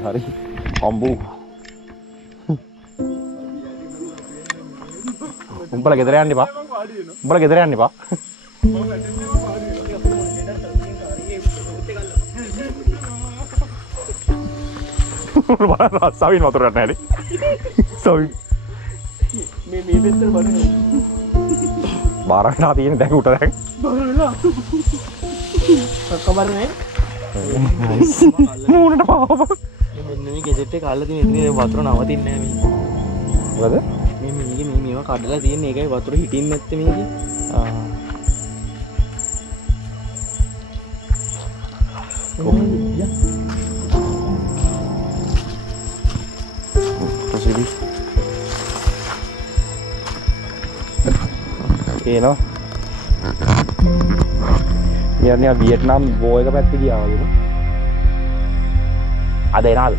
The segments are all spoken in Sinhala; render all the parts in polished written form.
ඒකේ හරි අම්බු උඹලා ගෙදර යන්න එපා උඹලා ගෙදර යන්න එපා බලන්න සවින් වතුර ගන්න හැටි සවින් මේ පැත්තට බලන්න බාරක් නා තියෙන දැන් උට දැන් බලන්න කවර නෑ මූණට පාව මෙන්න මේ ගෙජෙට් එක අල්ල තියෙන ඉතින් වතුර නවතින්නේ නෑ මේ මොකද මේ මේවා කඩලා තියෙන එකයි වතුර හිටින්නේ නැත්තේ මේකේ Okay, no? Ini Vietnam boy ka පැත්තේ ගියා වගේ නේ. අද එනවාද?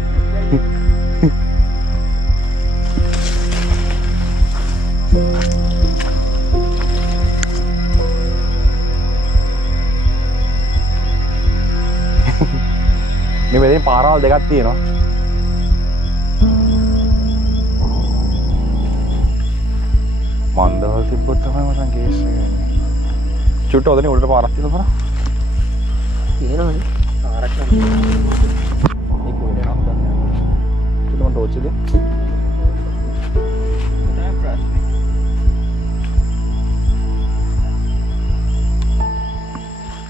මේ වෙලෙන් පාරවල් දෙකක් තියෙනවා. මන්දවල් තිබ්බොත් තමයි මචං කේස් එක එන්නේ. චුට්ට ඔතන උඩට පාරක් තියෙනවා බලන්න. තියෙනවනේ. පාරක් තමයි. මේ කොහෙද නක් ගන්න. චුට්ට මන් ටෝච් එකේ. තමයි ප්‍රශ්නේ.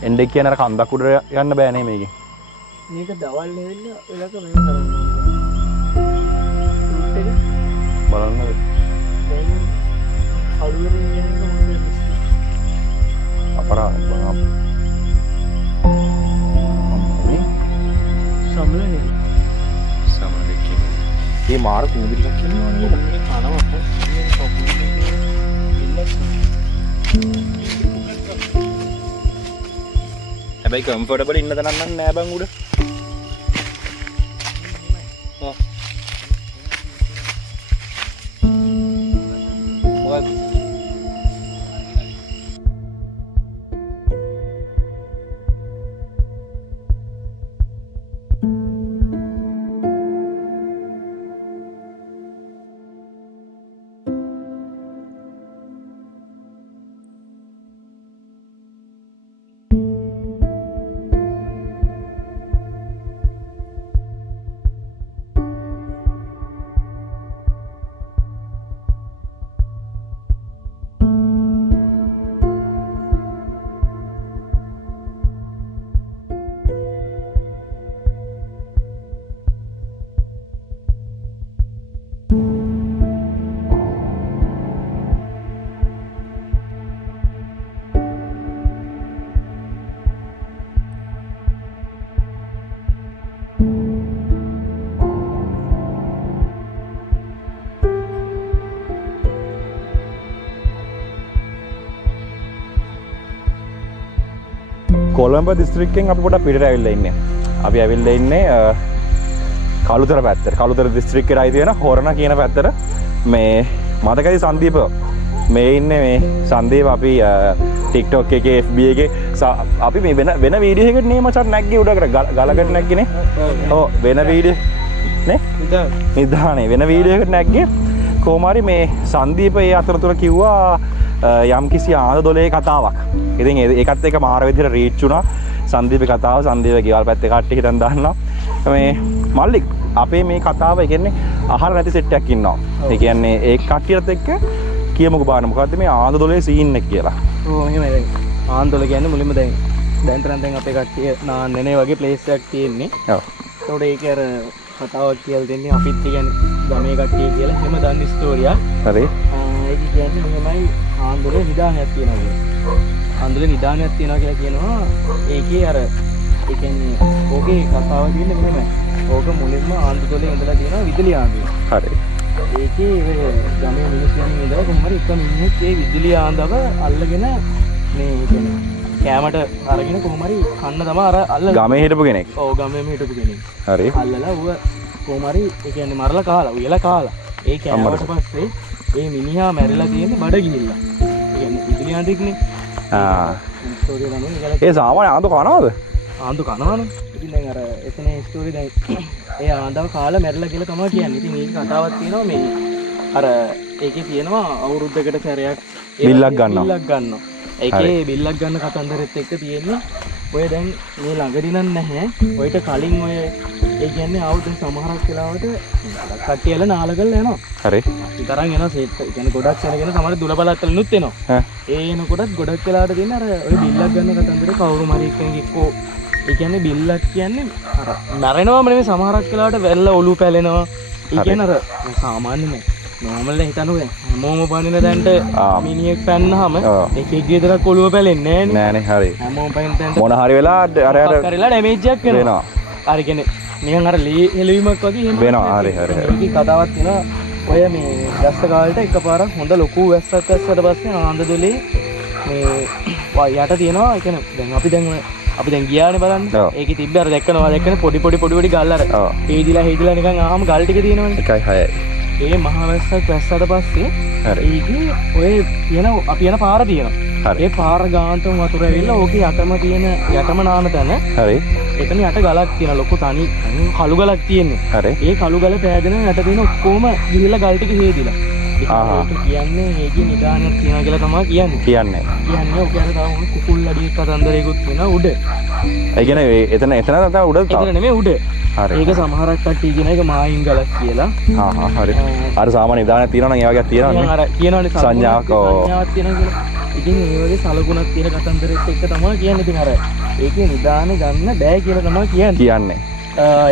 එන්නේ කියන අර කන්දක් උඩට යන්න බෑ නේ මේකේ. මේක දවල් නෙවෙන්න එලක මේක කරන්න. චුට්ට එක බලන්නද? अपराध ये मार कूद भाई कंफर्टेबल इन नෑ බං උඩ කොළඹ දිස්ත්‍රික්කයෙන් අපි පොඩක් පිටට ඇවිල්ලා ඉන්නේ. අපි ඇවිල්ලා ඉන්නේ කළුතර පැත්තට. කළුතර දිස්ත්‍රික්කයට අයිති වෙන හොරණ කියන පැත්තට. මේ මතකයි සංදීප මේ ඉන්නේ මේ සංදීප අපි TikTok එකේ FB එකේ අපි මේ වෙන වීඩියෝ එකකට නේ මචං නැග්ගේ උඩකට ගලකට නැග්ගේ නේ. ඔව් වෙන වීඩියෝ නේ? නිදානේ වෙන වීඩියෝ එකකට නැග්ගේ කොහොම හරි මේ සංදීප ඒ අතරතුර කිව්වා යම් කිසි ආද දොලේ කතාවක්. ඉතින් ඒකත් එක මාර විදිහට රීච් වුණා. සංදීපේ කතාව සංදීපේ ගෙවල් පැත්තේ කට්ටිය හිටන් දාන්නවා. මේ මල්ලික් අපේ මේ කතාව කියන්නේ අහලා නැති සෙට් එකක් ඉන්නවා. ඒ කියන්නේ ඒ කට්ටියත් එක්ක කියමුකෝ බලන්න මොකද්ද මේ ආද දොලේ සීන් එක කියලා. ඔව් එහෙමයි දැන්. ආද දොල කියන්නේ මුලින්ම දැන් තරම් අපේ කට්ටිය නාන්නේ නේ වගේ ප්ලේස් එකක් තියෙන්නේ. ඔව්. ඒකට ඒක අර කතාවක් කියලා දෙන්නේ අපිත් කියන්නේ ගමේ කට්ටිය කියලා එහෙම දන්න ස්ටෝරියක්. හරි. ඒක කියන්නේ මෙහෙමයි ආන්දෝලනේ නිදානයක් තියෙනවා කියන්නේ. ආන්දෝලනේ නිදානයක් තියෙනවා කියලා කියනවා. ඒකේ අර ඒ කියන්නේ ඕකේ කතාව කියන්නේ මෙහෙමයි. ඕක මුලින්ම ආන්දෝලනේ ඉඳලා තියෙනවා විදුලි ආන්දෝලන. හරි. ඒකේ ගමේ මිනිස්සුන් ඉඳලා කොහොමද එක මිනිහෙක් ඒ විදුලි ආන්දව අල්ලගෙන මේ කියන්නේ කැමරට අරගෙන කොහොම හරි කන්න තමයි අර අල්ල ගමේ හිටපු කෙනෙක්. ඔව් ගමේම හිටපු කෙනෙක්. හරි. අල්ලලා ඌව කොහොම හරි ඒ කියන්නේ මරලා කාලා උයලා කාලා. ඒ කැමරට පස්සේ ඒ මිනිහා මැරිලා තියෙන්නේ බඩ ගිහිල්ලා. ඒ කියන්නේ විදුලි ආන්දික්නේ. ඒ සාමාන්‍ය ආන්දෝ කනවද? ආන්දු කනවනේ. ඉතින් දැන් අර එතන ස්ටෝරි දැන් ඒ ආන්දව කාලා මැරිලා කියලා තමයි කියන්නේ. ඉතින් මේක කතාවක් තියෙනවා මේ අර ඒකේ තියෙනවා අවුරුද්දකට සැරයක් බිල්ලක් ගන්නවා. ඒකේ බිල්ලක් ගන්න කතන්දරෙත් එක්ක තියෙන්නේ ඔය දැන් මේ ළඟදී නම් නැහැ. ඔයිට කලින් ඔය ඒ කියන්නේ ආවුද සමහරක් වෙලාවට කට්ටියල නාල කරලා යනවා. හරි. ඊතරම් එනවා සේත්. ඒ කියන්නේ ගොඩක් සෙනගෙන සමහර දුලබලත්තලනුත් එනවා. ඒ එනකොටත් ගොඩක් වෙලාවට තියෙන අර ඔය බිල්ලක් ගන්න කතන්දරේ කවුරු මරි එක්කෙනෙක් එක්කෝ ඒ කියන්නේ බිල්ලක් කියන්නේ අර මැරෙනවම නෙමෙයි සමහරක් වෙලාවට වැල්ල ඔලු පැලෙනවා. ඒ කියන්නේ අර සාමාන්‍ය නෑ. නෝමල් හිතන්නේ හැමෝම පනින දැන්ට මිනිහෙක් පැන්නාම එක එක ගෙදරක් ඔලුව පැලෙන්නේ නෑනේ. හරි. හැමෝම පැන් දැන්ට මොන හරි වෙලා අර කරලා ඩැමේජ් එකක් වෙනවා. හරි කියන්නේ නිකන් අර ලී හෙලවීමක් වගේ එහෙම වෙනවා. හරි. මේකේ කතාවක් තියෙනවා. ඔය මේ වැස්ස කාලේට එකපාරක් හොඳ ලොකු වැස්සක් ඇස්සට පස්සේ ආන්දදොලේ මේ යට තියෙනවා. ඒ කියන්නේ දැන් අපි දැන් ගියානේ බලන්න. ඒකේ තිබ්බ අර දැක්කනේ පොඩි ගල් අර හේදිලා නිකන් ආවම ගල් ටික තියෙනවනේ. 1.6යි. ඒ මහා වැස්සක් වැස්සට පස්සේ ඒකේ ඔය තියෙන අපි යන පාර තියෙනවා. ඒ පාර ගානටම වතුර ඇවිල්ලා ඕකේ යටම නාන තැන. හරි. එතන යට ගලක් තියෙනවා. ලොකු තනි කළු ගලක් තියෙන්නේ. හරි. ඒ කළු ගල පෑදෙන යට තියෙන ඔක්කොම ගිහිල්ලා ගල් ටික හේදිලා. ඒක කියන්නේ ඒකේ නිදානයක් තියනවා කියලා තමයි කියන්නේ. ඔක අර තාම කුකුල් අඩියක් කතන්දරයකුත් තියෙනවා උඩ. ඒ කියන්නේ එතන තමයි උඩ තාම. එතන නෙමෙයි උඩ. හරි. ඒක සමහරක් කට්ටිය කියන එක මායින් ගලක් කියලා. හරි. අර සාමාන්‍ය නිදානයක් තියෙනවා නම් ඒ වගේක් තියෙනවනේ. අර කියනවනේ සංඥාවක් තියෙනවා කියලා. ඉතින් ඒ වගේ සලකුණක් තියෙන කතන්දරෙත් එක්ක තමයි කියන්නේ. ඉතින් අර ඒකේ නිදානේ ගන්න බෑ කියලා තමයි කියන්නේ.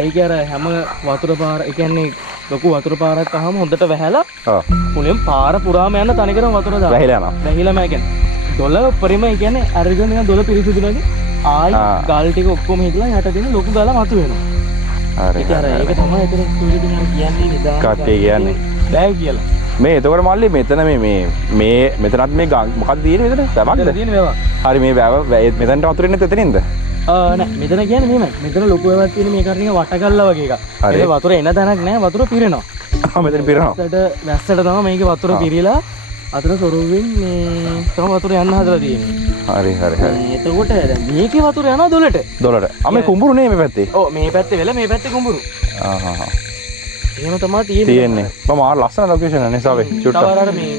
ඒක අර හැම වතුර පාර ඒ කියන්නේ ලොකු වතුර පාරක් අහම හොඳට වැහැලා පුලෙන් පාර පුරාම යන තනිකරම වතුර දානවා. වැහිලාම කියන්නේ දොළ පරිම ඒ කියන්නේ අරගෙන නිකන් දොළ පිරිසුදු නැති ආයි ගල් ටික ඔක්කොම හිටලා යට දෙන ලොකු ගල මතු වෙනවා. හරි. ඒක තමයි එතන ස්ටෝරි දෙනා කියන්නේ නිදාන කට්ටිය කියන්නේ බෑ කියලා. මේ එතකොට මල්ලි මෙතන මේ මෙතනත් මේ මොකක්ද තියෙන්නේ මෙතන? වැවක්ද? තියෙන්නේ වැව. හරි මේ වැව මෙතනට වතුර එන්නේ එතනින්ද? නෑ මෙතන කියන්නේ මෙහෙමයි. මෙතන ලොකු වැවක් තියෙන මේ කරණික වටගල්ලා වගේ එකක්. ඒක වතුර එන තැනක් නෑ වතුර පිරෙනවා. මෙතන පිරෙනවා. වැස්සට තමයි මේකේ වතුර පිරීලා අතන සොරුවෙන් මේ තමයි වතුර යන්න හදලා තියෙන්නේ. හරි. එතකොට දැන් මේකේ වතුර යනවා දොලට. මේ කුඹුරු නේ මේ පැත්තේ. ඔව් මේ පැත්තේ වෙල මේ පැත්තේ කුඹුරු. එහෙම තමයි තියෙන්නේ. මම ආර ලස්සන ලොකේෂන් එක නිසා වෙයි. චුට්ටක්. අර මේ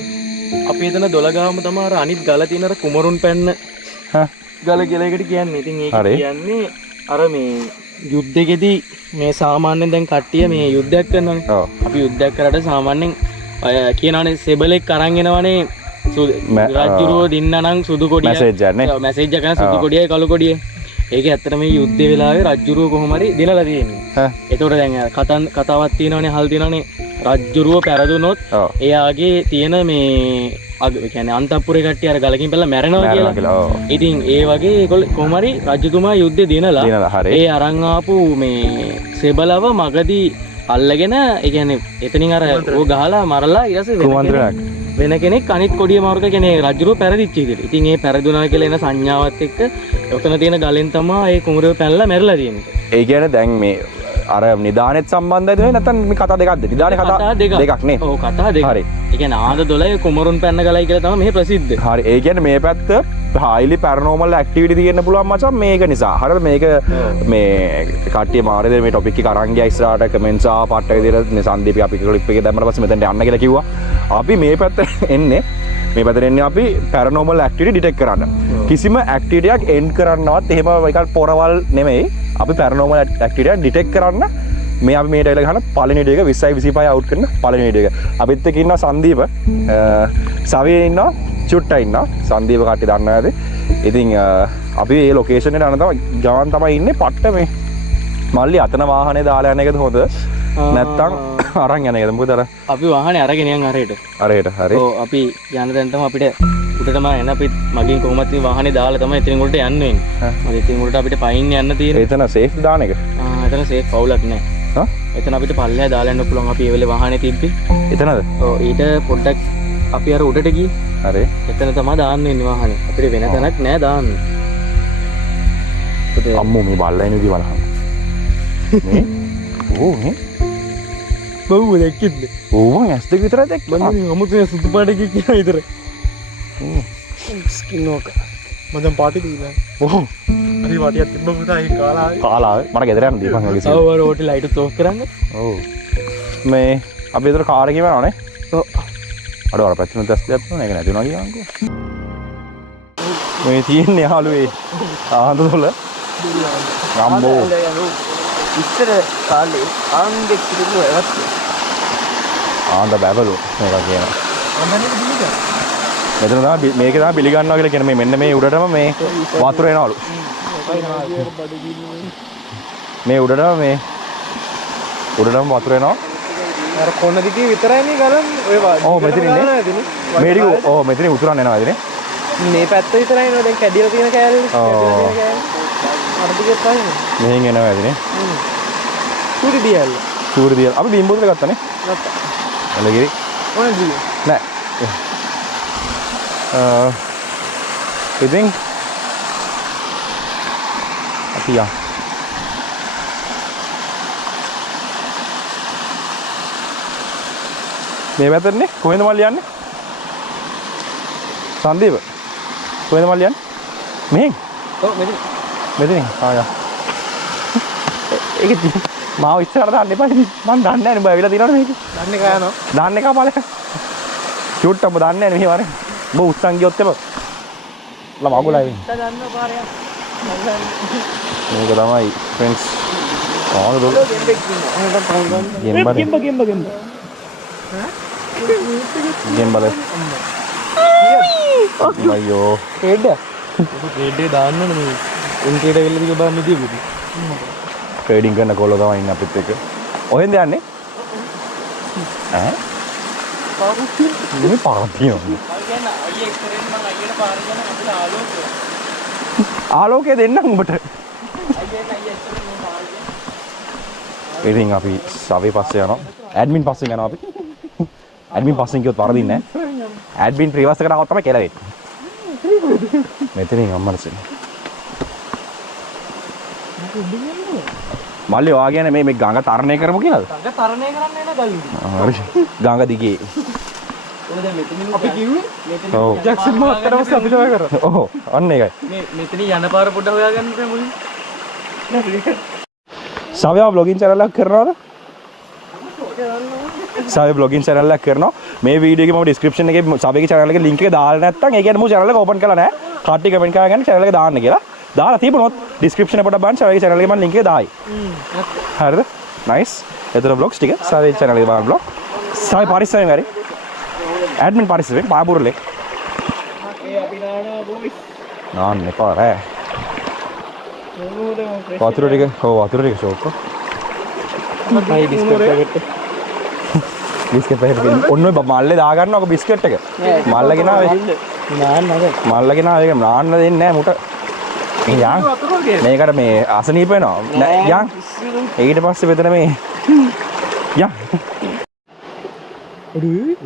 අපි එතන දොල ගාම තමයි අර අනිත් ගල තියෙන අර කුමරුන් පැන්න ගල කියලා එකට කියන්නේ. ඉතින් ඒක කියන්නේ අර මේ යුද්ධෙකදී මේ සාමාන්‍යයෙන් දැන් කට්ටිය මේ යුද්ධයක් කරනවානේ. අපි යුද්ධයක් කරාට සාමාන්‍යයෙන් අය කියනවානේ සෙබලෙක් අරන් එනවනේ රජුරෝ දින්න නම් සුදු කොඩිය මැසේජ් එකක් සුදු කොඩියයි කළු කොඩියයි. ඒක ඇත්තට මේ යුද්ධ වෙලාවේ රජුරෝ කොහොම හරි දිනලා තියෙන්නේ. එතකොට දැන් කතාවක් තියෙනවනේ හල් දිනවනේ රජුරෝ පෙරදුනොත් එයාගේ තියෙන මේ ඒ කියන්නේ අන්තපුරේ කට්ටිය අර ගලකින් පැනලා මැරෙනවා කියලා. ඉතින් ඒ වගේ ඒගොල්ලෝ කොහොම හරි රජතුමා යුද්ධේ දිනලා ඒ අරන් ආපු මේ සෙබලව මගදී අල්ලගෙන ඒ කියන්නේ එතනින් අර ඕ ගහලා මරලා ඊට පස්සේ වෙන කෙනෙක් අනිත් කොඩිය මාරුක කියන්නේ රජුරෝ පෙරදිච්ච විදිහට. ඉතින් ඒ පෙරදුනා කියලා එන සංඥාවත් එක්ක ඔතන තියෙන ගලෙන් තමයි ඒ කුමරුව පැනලා මැරලා තියෙන්නේ. ඒ කියන්නේ දැන් මේ අර නිදානෙත් සම්බන්ධයිද නැත්නම් මේ කතා දෙකක්ද? නිදානේ කතා දෙකක් නේ. ඔව් කතා දෙකක්. හරි. ඒ කියන්නේ ආන්ද දොලයි කුමරුන් පැන්න ගලයි කියලා තමයි මේ ප්‍රසිද්ධ. හරි. ඒ කියන්නේ මේ පැත්ත highly paranormal activity තියෙන්න පුළුවන් මචං මේක නිසා. හරිද මේක මේ කට්ටිය මාරේද මේ topic එක අරන් ගියා ඉස්සරහට comments ආ පාට විදිහට මේ සංදීප් අපි clip එකේ දැම්මම පස්සේ මෙතනට යන්න කියලා කිව්වා. අපි මේ පැත්තට එන්නේ අපි paranormal activity detect කරන්න. කිසිම activity එකක් end කරන්නවත් එහෙම එකක් පොරවල් නෙමෙයි. අපි paranormal activity එක detect කරන්න මේ අපි මේට ඇවිල්ලා ගහන පළවෙනි වීඩියෝ එක 20යි 25 out කරන පළවෙනි වීඩියෝ එක. අපිත් එක්ක ඉන්නවා සංදීප, සවිය ඉන්නවා, චුට්ටා ඉන්නවා. සංදීප කට්ටිය දන්නවා ඇති. ඉතින් අපි මේ ලොකේෂන් එකට යන තමයි ගමන් තමයි ඉන්නේ. පට්ට මේ මල්ලි අතන වාහනේ දාලා යන එකද හොඳ? නැත්තම් අරන් යන එකද? මොකද අර අපි වාහනේ අරගෙන යන් හරියට. හරි. ඔව් අපි යන තැනටම අපිට උඩටම එන අපි මගින් කොහොමද වාහනේ දාලා තමයි එතනින් උඩට යන්න වෙන්නේ. මොකද එතනින් උඩට අපිට පයින් යන්න තියෙන්නේ. එතන සේෆ් දාන එක. එතන සේෆ් පවුලක් නෑ. එතන අපිට පල්ලෙහා දාලා යන්න පුළුවන්. අපි ඒ වෙලේ වාහනේ තිබ්බේ. එතනද? ඔව් ඊට පොඩ්ඩක් අපි අර උඩට ගියේ. හරි. එතන තමයි දාන්න වෙන්නේ වාහනේ. අපිට වෙන තැනක් නෑ දාන්න. අම්මෝ මේ බල්ලා එන විදිහ බලහන්. මේ ඕ මේ බව් දැක්කද? ඕව ඇස් දෙක විතරයි දැක්කේ. මම අමුතුවෙන් සුදු පාට එකක් කියලා විතර. ස්කින් ඕක. මම පාටි දීලා. ඕ හරි වටියක් තිබ්බ පුතා ඒ කාලාවේ. කාලාවේ මට ගෙදර යන්න දීපන් ඔය කිසි. ඔව් ඔය රෝටි ලයිට් ඔෆ් කරන්න. ඔව්. මේ අපි ඒතර කාර් එකේ යනවනේ. ඔව්. අර වර පැත්තෙන් දැස් දෙයක් නෝ ඒක නැති වුණා කියනකෝ. මේ තියෙන්නේ යාළුවේ ආන්දෝල. ගම්බෝ. ඉස්සර කාලේ ආන්ගේ කිරිලෝ එවත්. ආන්ද බබලු මේක කියනවා. අම්මනේ බිලිගා. මෙතන තමයි මේක තමයි බිලි ගන්නවා කියලා කියන මේ මෙන්න මේ උඩටම මේ වතුර එනවලු. මේ උඩටම මේ උඩටම වතුර එනවා. අර කොන දිගේ විතරයි මේ ගලන්නේ. ඔය වාඩි. ඔව් මෙතන ඉන්නේ. මේ ටික ඔව් මෙතන උතුරන් එනවා ඉතින්. මේ පැත්ත විතරයි නෝ දැන් කැඩිලා තියෙන කෑල්ල. කැඩිලා තියෙන කෑල්ල. අර දිගේ පහින්. මෙහෙන් එනවා ඉතින්. සූරි දියල්ල. සූරි දියල්. අපි බීම් බෝතල ගත්තනේ. ගත්තා. එළගිරි. ඕනේ දිය. නෑ. ඉතින් අපි යා මේ පැත්තනේ කොහෙන්ද මල්ලි යන්නේ? සංදීප කොහෙන්ද මල්ලි යන්නේ? මෙහෙන්? ඔව් මෙතන. මෙතනින්. ආ ඒක මාව ඉස්සරහට දාන්න එපා. මම දන්නේ නැහැ නේ බය වෙලා තියෙනවනේ මේක. දන්නේ කා යනවා. දාන්න එක පාලක. ෂූට් අප්ප දාන්නේ නැහැ නේ මෙහෙ වරේ. බෝ උස්සන් ගියොත් එපා. ලා මගුලයි වෙන්නේ. දන්න පාරයක්. මේක තමයි ෆ්‍රෙන්ඩ්ස්. ආනද දොල. ගෙම්බ. ගෙම්බල. අයියෝ. හෙඩ්. හෙඩ් දාන්න ඕනේ මේ. උන්ටේට වෙල්ල දිග බා මිදියුද. ට්‍රේඩින් කරන කොල්ලෝ තමයි ඉන්නේ අපිත් එක්ක. ඔහෙන්ද යන්නේ? ඈ? මේ පාරතියෝ. ආලෝකය දෙන්න උඹට. ඉතින් අපි සවේ පස්සේ යනවා. ඇඩ්මින් පස්සෙන් යනවා අපි. ඇඩ්මින් පස්සෙන් ගියොත් වරදින්නේ නැහැ. ඇඩ්මින් ත්‍රිවස්තකට આવත් තමයි කියලා වෙන්නේ. මෙතනින් අම්මරසෙන්. මල්ලි ඔයා කියන්නේ මේ ගඟ තරණය කරමු කියලාද? ගඟ තරණය කරන්න එන ගලින්. හරි. ගඟ දිගේ. ඔය දැන් මෙතනින් අපි කිව්වේ මෙතනින් ඔව්. ජැක්සන් මහත්තයාම අපිට ඔය කරා. ඔව් අන්න ඒකයි. මේ මෙතනින් යන පාර පොඩ්ඩක් හොයාගන්න බෑ මුලින්. සවයා බ්ලොගින් channel එකක් කරනවද? සවයා බ්ලොගින් channel එකක් කරනවා. මේ වීඩියෝ එකේ මම description එකේ සවයාගේ channel එකේ link එක දාලා නැත්නම් ඒ කියන්නේ මම channel එක open කරලා නැහැ. කට්ටිය comment කරගෙන channel එක දාන්න කියලා. දාලා තිබුණොත් description එක පොඩ්ඩක් බලන්න සවයාගේ channel එකේ මම link එක දායි. හරිද? nice. එතන vlogs ටික සවයාගේ channel එකේ බලන්න vlog. සවයා පරිස්සමෙන් වැඩි. admin පරිස්සමෙන් පාපුරලේ. අපි නානා බොයිස්. නාන්න එපා රෑ. වතුර ටික ඔව් වතුර ටික ෂෝක්. මයි බිස්කට් පැකට්. බිස්කට් පැකට් ඔන්න ඔය මල්ලේ දා ගන්නවක බිස්කට් එක. මල්ල ගෙනාවේ. නාන්නද? මල්ල ගෙනාවේ ඒක නාන්න දෙන්නේ නැහැ මුට. යන් මේකට මේ අසනීප වෙනවා. යන් ඊට පස්සේ මෙතන මේ යන්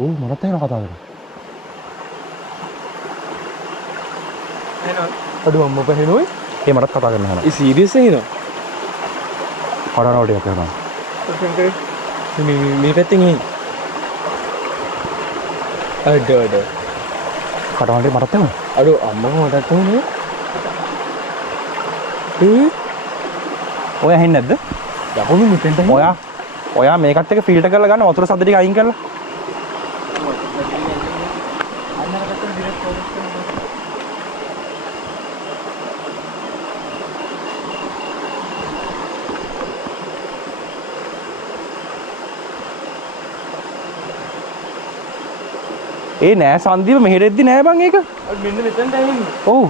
ඕ මරත් වෙන කතා කරා. අඩු අම්ම පහනොයි. ඒ මටත් කතා කරන්න හදනවා. ඒ සීරියස් එනවා. කඩනවට ටිකක් කරනවා. මේ පැත්තෙන් එයි. අඩ කඩනවට මටත් වෙනවා. අඩු අම්මම මටත් උනේ. ඔයා හෙන්නේ නැද්ද? යහුණු මෙතෙන්ට ඔයා මේකත් එක්ක ෆිල්ටර් කරලා ගන්න වතුර සද්ද ටික අයින් කරලා. ඒ නෑ සංදීප මෙහෙට එද්දි නෑ බං ඒක. මෙන්න මෙතෙන්ට එන්නේ. ඔව්.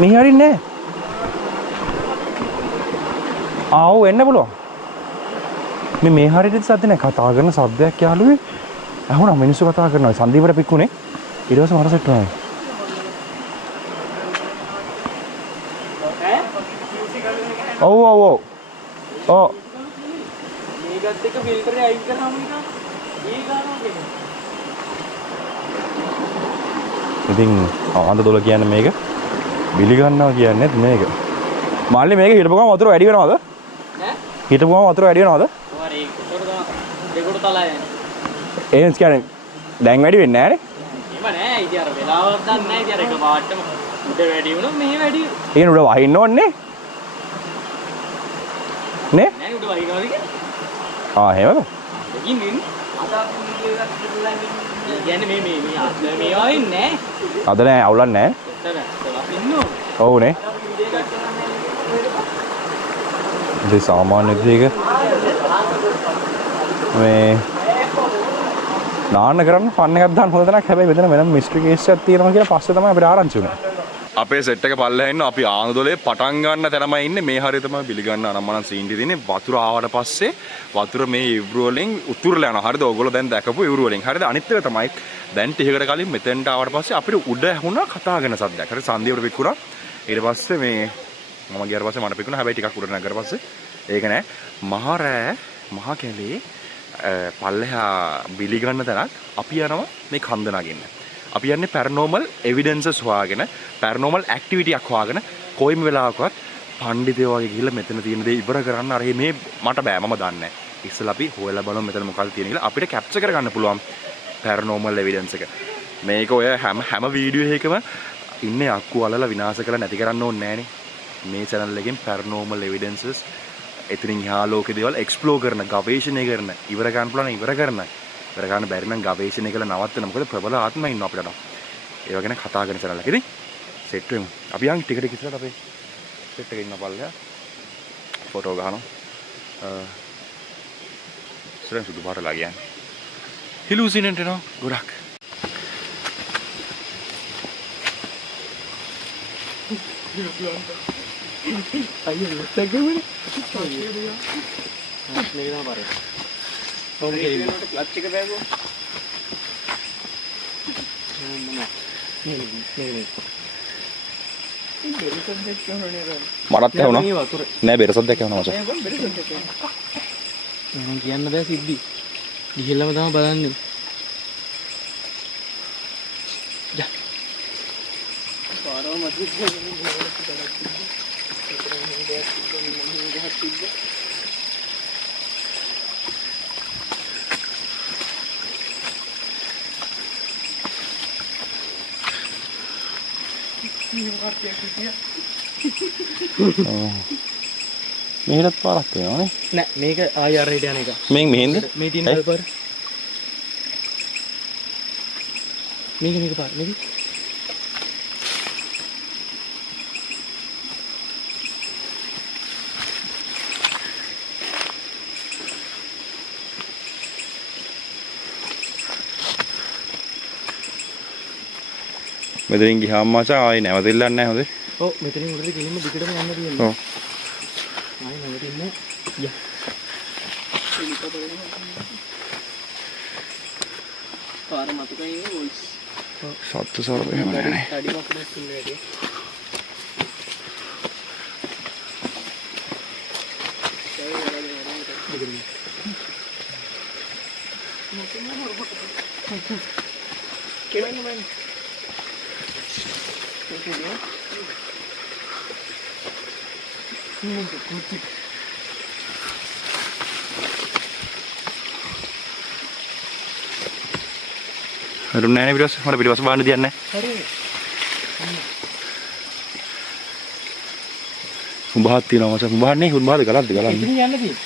මෙහෙ හරින් නෑ. ආව් එන්න පුළුවන්. මේ හරියට සද්ද නෑ කතා කරන શબ્දයක් යාළුවේ. අහුණා මිනිස්සු කතා කරනවා. සංදීපට පික්කුනේ. ඊට පස්සේ මට සෙට් වුණා. ඔව්. ඔව්. මේකත් එක්ක ෆිල්ටරේ අයින් කරාම නිකන් ඒ ගානවා කියන්නේ. ඉතින් ආන්ද දොල කියන්නේ මේක බිලි ගන්නවා කියන්නේ මේක. මල්ලි මේක හිටපු ගමන් වතුර වැඩි වෙනවද? ඈ? හිටපු ගමන් වතුර වැඩි වෙනවද? ඔය දෙකට තලා යන්නේ. එහෙන්ස් කියන්නේ දැන් වැඩි වෙන්නේ නැහනේ. එහෙම නෑ. ඉතින් අර වෙලාවක් ගන්න නෑ. ඉතින් අර එක පාටම උඩ වැඩි වුණොත් මෙහෙ වැඩි. ඒන උඩ වහින්න ඕනේ. නේ නෑ උඩ වහිනවද ආ එහෙමද කියන්නේ අද අපි වීඩියෝ එකක් ඉදලා කියන්නේ මේවා ඉන්නේ අද නෑ අවුලක් නෑ ඔව්නේ ඉතින් සාමාන්‍ය විදිහක මේ නාන්න කරන්න ෆන් එකක් දාන්න හොඳ තැනක් හැබැයි මෙතන වෙනම මිස්ටරි කේස් එකක් තියෙනවා කියලා පස්සේ තමයි අපිට ආරංචි වුනේ අපේ සෙට් එක පල්ලෙහා ඉන්න අපි ආනදොලේ පටන් ගන්න තැනමයි ඉන්නේ මේ හරිය තමයි බිලිගන්න අනම්මනම් සීන් දෙන්නේ වතුර ආවට පස්සේ වතුර මේ ඉවුරු වලින් උතුරලා යනවා හරිද ඔයගොල්ලෝ දැන් දැකපු ඉවුරු වලින් හරිද අනිත් එක තමයි දැන් ටිකකට කලින් මෙතෙන්ට ආවට පස්සේ අපිට උඩ ඇහුණා කතා කරන සද්දයක් හරි සන්දියට පිටුණා ඊට පස්සේ මේ මම ගියාට පස්සේ මට පිටුණා හැබැයි ටිකක් උඩට නැගලා පස්සේ ඒක නෑ මහා රෑ මහා කැලේ පල්ලෙහා බිලිගන්න තැනක් අපි යනවා මේ කන්ද නගින්න අපි යන්නේ පැරනෝමල් එවිඩන්සස් හොයාගෙන පැරනෝමල් ඇක්ටිවිටියක් හොයාගෙන කොයිම වෙලාවකවත් පඬිතයෝ වගේ ගිහිල්ලා මෙතන තියෙන දේ ඉවර කරන්න අර මේ මට බෑ මම දන්නේ නැහැ. ඉස්සෙල්ලා අපි හොයලා බලමු මෙතන මොකක්ද තියෙන කියලා අපිට කැප්චර් කරගන්න පුළුවන් පැරනෝමල් එවිඩන්ස් එක. මේක ඔය හැම වීඩියෝ එකකම ඉන්නේ අක්කු අලලා විනාශ කරලා නැති කරන්න ඕනේ නෑනේ. මේ channel එකෙන් පැරනෝමල් එවිඩන්සස් එතනින් එහා ලෝකේ දේවල් එක්ස්ප්ලෝර් කරන ගවේෂණය කරන ඉවර ගන්න පුළුවන් ඉවර ගන්න බැරි නම් ගවේෂණය කළ නවත්තන මොකද ප්‍රබල ආත්ම ඉන්නවා අපිට නම් ඒව ගැන කතා කරන channel එක ඉතින් සෙට් වෙමු අපි යන් ටික ටික ඉස්සරහට අපේ සෙට් එකේ ඉන්න පල්ලෙහා ෆොටෝ ගහනවා ඉස්සරහ සුදු පාට ලා කියන්නේ හිලුසිනෙන්ට් එනවා ගොඩක් අයියෝ තග්ගමනේ මේක තමයි පාරේ ඕනේ ක්ලච් එක බෑගෝ මටත් ඇහුණා නෑ බෙරසද්දයක් ඇහුණා මචං මම කියන්න බෑ සිද්ධි ගිහිල්ලාම තමයි බලන්නේ යා පාරව මැදින් මෙහෙටත් පාරක් තියෙනවානේ නෑ මේක ආය අරහෙට යන එක මෙහෙන්ද මේ තියෙන කල්පර මේක පාර මේක මෙතනින් ගියාම මචං ආයේ නැවතිල්ලක් නැහැ හොඳේ ඔව් මෙතනින් උඩට ගිහින් දිගටම යන්න තියෙනවා ඔව් ආයේ නැවතින්නේ යා පාර මතකයි ඉන්නේ වොයිස් සත්තු සරව එහෙම නැහැ අඩි මොකක්ද ඉන්නේ වැඩි කෙවෙන්න මම හරිම නෑනේ පිටවස් මට පිටවස් බාන්න දෙයක් නැහැ හරි උඹහත් තියෙනවා මචං උඹහන්නේ උඹහද ගලක්ද ගලන්නේ එතනින් යන්න තියෙන්නේ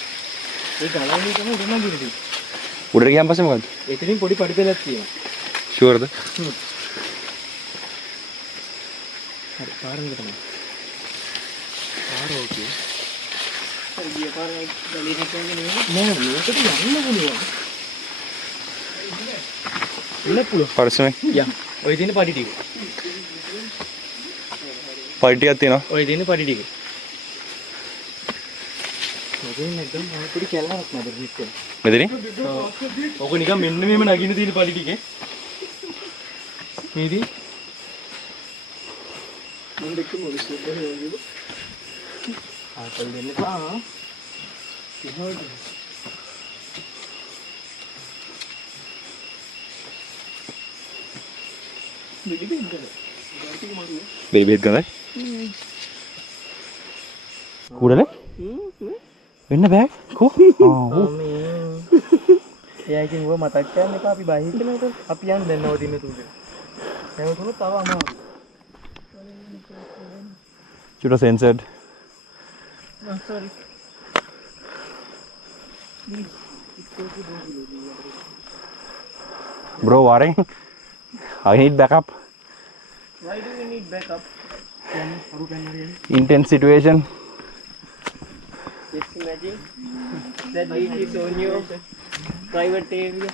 ඒ ගලන්නේ තමයි උඩම ගිහින් උඩට ගියාන් පස්සේ මොකද්ද එතනින් පොඩි පඩිපෙලක් තියෙනවා ෂුවර්ද හරි පාරෙන් තමයි පාර ඕකේ හරි ගිය පාර ගලියට කියන්නේ නෙමෙයි නෑ මේකට යන්න පුළුවන් ඉන්න පුළුවන් පරිස්සමෙන් යා ඔය තියෙන පඩි ටික පඩි ටිකක් තියෙනවා ඔය තියෙන පඩි ටික මගෙන් නැද්ද මම පොඩි කැලලක් නේද පිටේ මෙතනින් ඕක නිකන් මෙන්න මෙහෙම නගින්න තියෙන පඩි ටිකේ මේදී මම දෙකම විශ්ලේෂණය කරනවා ආතල් දෙන්න පා ඉහළ බේබේත් ගඳයි කුඩල වෙන්න බෑ කෝ එයා ඉතින් ඔය මතක් කරන්න එපා අපි බයි කියලා අපි යන්න දැන් නවතින්න තුනේ නැවතුනොත් තව අමාරුයි should have censored sorry Bro, worrying. I need backup. Why do we need backup? Intense situation. Just imagine that leak is on your private area.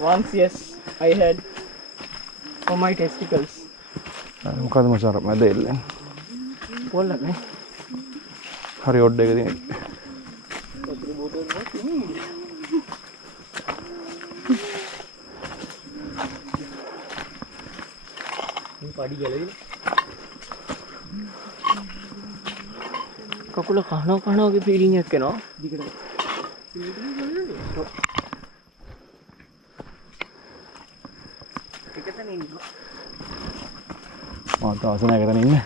Once, yes, I had for my testicles. මොකද මචං මැද එල්ලෙන්. පොල්ලක් නේ. හරි ඔඩ් එක තියෙන. වතුර බෝතල් එකක් පඩි ගැලවිලා කකුල කනවා වගේ ෆීලිං එකක් එනවා දිගට එකතන ඉන්නවා මාත් ආසන එකතන ඉන්න.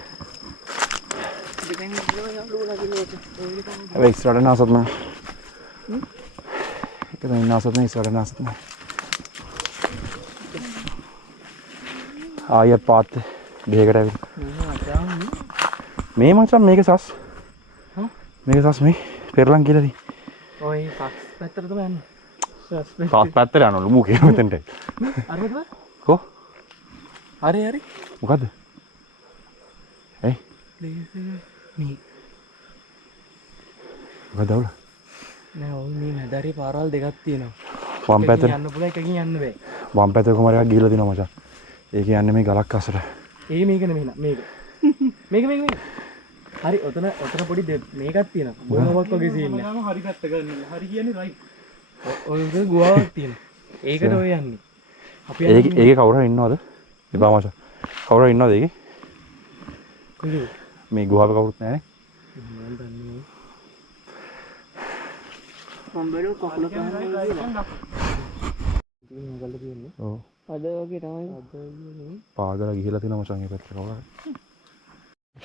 දෙකෙන් ඉන්නවා යාළුවෝ නගිනේට හැබැයි ඉස්සරහට නාසත් නෑ. එකතන ඉන්න ආසත් නෑ ඉස්සරහට නාසත් නෑ. ආයෙත් පාත් දෙයකට ඇවිල්ලා. මේ මචං මේක සස්. මේක සස් මේ පෙරලන් කියලා දී. ඔය සස් පැත්තට තමයි යන්නේ. සස් සස් පැත්තට යනවලු මූ කියන මෙතෙන්ට. අරද? කො? හරි මොකද්ද? ඇයි? මේ මොකද අවුල? නෑ ඔය මේ මැදරේ පාරවල් දෙකක් තියෙනවා. වම් පැත්තට යන්න පුළුවන් එකකින් යන්න බෑ. වම් පැත්තට කොහමද එකක් ගිහලා තිනවා මචං. ඒ කියන්නේ මේ ගලක් අසර. ඒ මේක නෙමෙයි මේක. හරි ඔතන පොඩි මේකක් තියෙනවා. ගුවාවක් වගේ සීන් එක. හරි පැත්ත ගන්න. හරි කියන්නේ රයිට්. ඔය ගුවාවක් තියෙනවා. ඒකට ඔය යන්නේ. අපි ඒකේ කවුරු හරි ඉන්නවද? එපා මචං. කවුරු හරි ඉන්නවද ඒකේ? කොහෙද? මේ ගුහාවේ කවුරුත් නැහැ නේ. මම දන්නේ. මම බැලුව කකුල කන්නේ කියලා. ඔව්. අද වගේ තමයි. පාදලා ගිහලා තිනවා මචං මේ පැත්තට කවුරු හරි.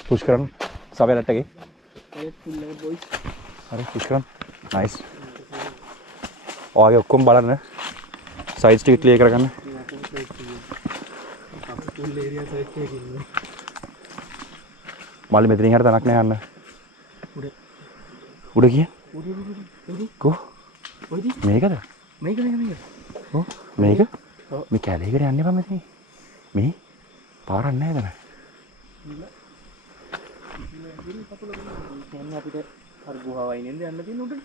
පුෂ් කරන්න. සබෙලට් එකේ. ඒත් ෆුල් එක බොයිස්. හරි පුෂ් කරන්න. නයිස්. ඔයගේ ඔක්කොම බලන්න. සයිඩ්ස් ටික ක්ලියර් කරගන්න. ෆුල් ඒරියා සයිඩ් එකේ ඉන්නේ. මල්ලි මෙතනින් හරියට තනක් නෑ යන්න. උඩ කිය? උඩ. කො? ඔයද? මේකද? මේක. ඔව් මේක? මේ කැලේකට යන්න එපා මෙතන. මේ පාරක් නෑ එතන. දැන් අපිට අර ගුහාවයි නේද යන්න තියෙන උඩට.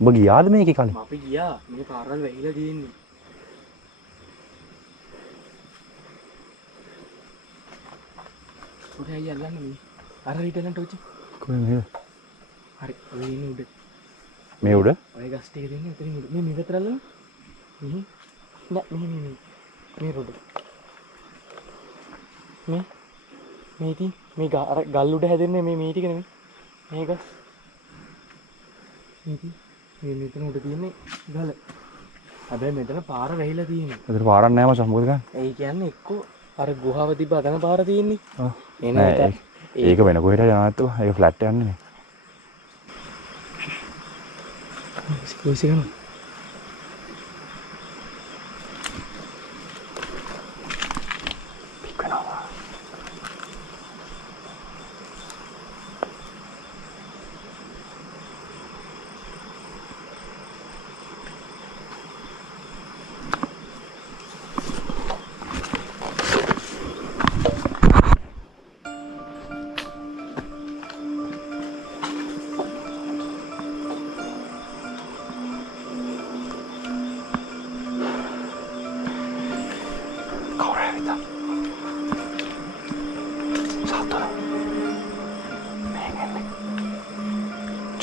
ඔබ ගියාද මේකේ කලින්? අපි ගියා. මේ පාරවල් වැහිලා තියෙන්නේ. උඩ ඇයි යල්ලන්නේ මේ? අර රිටලන්ට උච්චි. කොහෙද මේක? හරි. ඔය ඉන්නේ උඩ. මේ උඩ? ඔය ගස් ටික දෙන්නේ එතනින් උඩ. මේ විතරල්ල. මේ රොඩ. මේ ඉතින් මේ ගල් උඩ හැදෙන්නේ මේ ටික නෙමෙයි. මේ ගස්. මේ මෙතන උඩ තියෙන්නේ ගල. හැබැයි මෙතන පාර වැහිලා තියෙනවා. මෙතන පාරක් නෑ මචං මොකද ගන්න? ඒ කියන්නේ එක්කෝ අර ගුහාව තිබ්බ අතන පාර තියෙන්නේ. ඔව්. ඒක වෙන කොහෙට යනවා නැත්නම් ඒක ෆ්ලැට් යන්නේ නේ. සිකුසි ගන්න.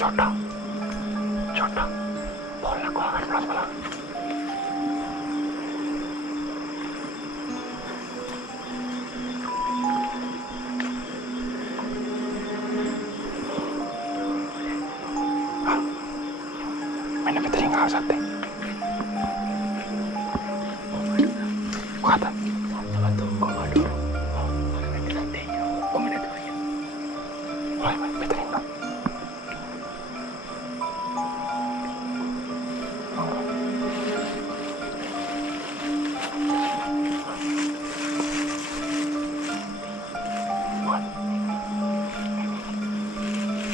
छोटा बोलना को अगर प्लस बोला मैंने बेहतरीन आ सकते kata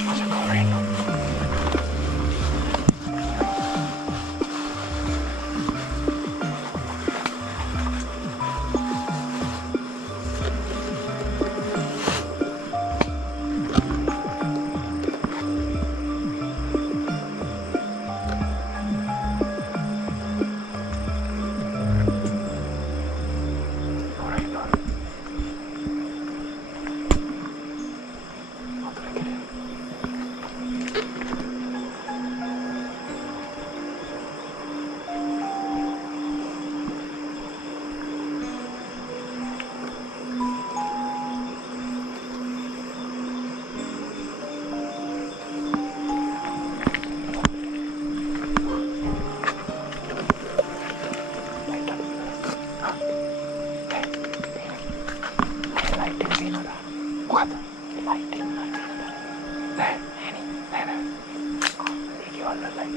Masuk ke Reno. මොකද? ලයිට් එක නෑ නෑ. ගෙවල් ලයිට්.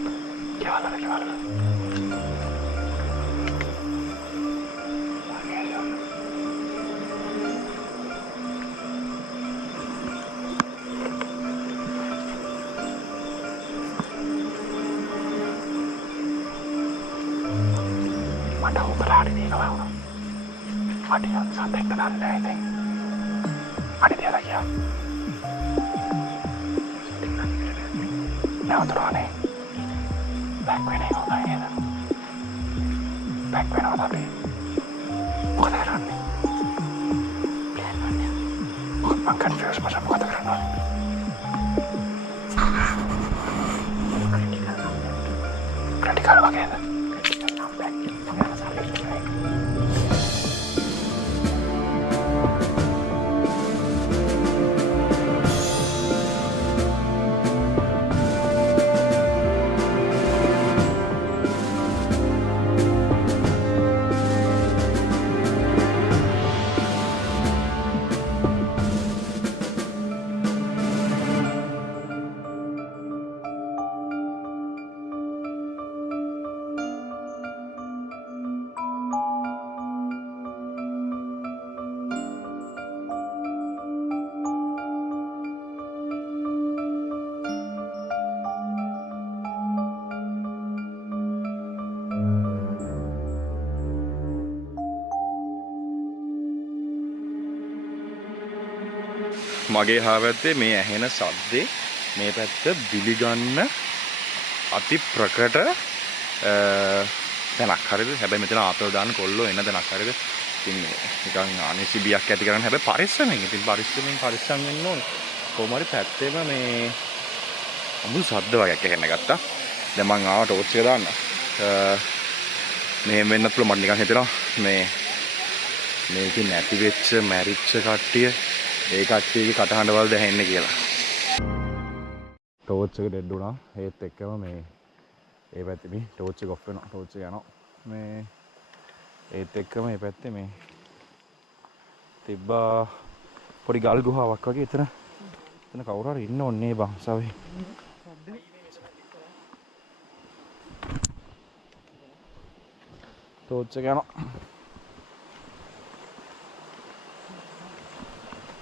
මට උඹලාට දෙනවා වුණා. අඩිය සතෙක් නෑ ඉතින්. අඩිය තියලා ගියා. නැවතුණානේ. බෑක් වෙන්නේ හොඳයි නේද? බෑක් වෙනවා අපි. මොකද කරන්නේ? ප්ලෑන් වන්නේ. මම කන්ෆියුස් මම මොකද කරන්නේ? ක්‍රිටිකල් වගේද? මගේ හාවැත්තේ මේ ඇහෙන සද්දේ මේ පැත්ත බිලිගන්න අති ප්‍රකට තැනක් හරිද? හැබැයි මෙතන ආතල් දාන්න කොල්ලෝ එන තැනක් හරිද? ඉතින් නිකන් අනිසි බියක් ඇති කරගන්න හැබැයි පරිස්සමෙන්. ඉතින් පරිස්සම් වෙන්න ඕනේ. කොහොම හරි පැත්තේම මේ අමුතු ශබ්ද වගේක් ඇහෙන්න ගත්තා. දැන් මං ආවා ටෝච් එක දාන්න. මෙහෙම වෙන්නත් පුළුවන්. මට නිකන් හිතෙනවා මේකේ නැති වෙච්ච මැරිච්ච කට්ටිය ඒ කට්ටියගේ කටහඬවල් දැනෙන්නේ කියලා. ටෝච් එක ඩෙඩ් වුණා. ඒත් එක්කම මේ ඒ පැත්තේ මේ ටෝච් එක ඔෆ් වෙනවා. ටෝච් එක යනවා. මේ ඒත් එක්කම මේ පැත්තේ මේ තිබ්බා පොඩි ගල් ගුහාවක් වගේ. එතන කවුරු හරි ඉන්න ඕනේ බං සවේ. ටෝච් එක යනවා.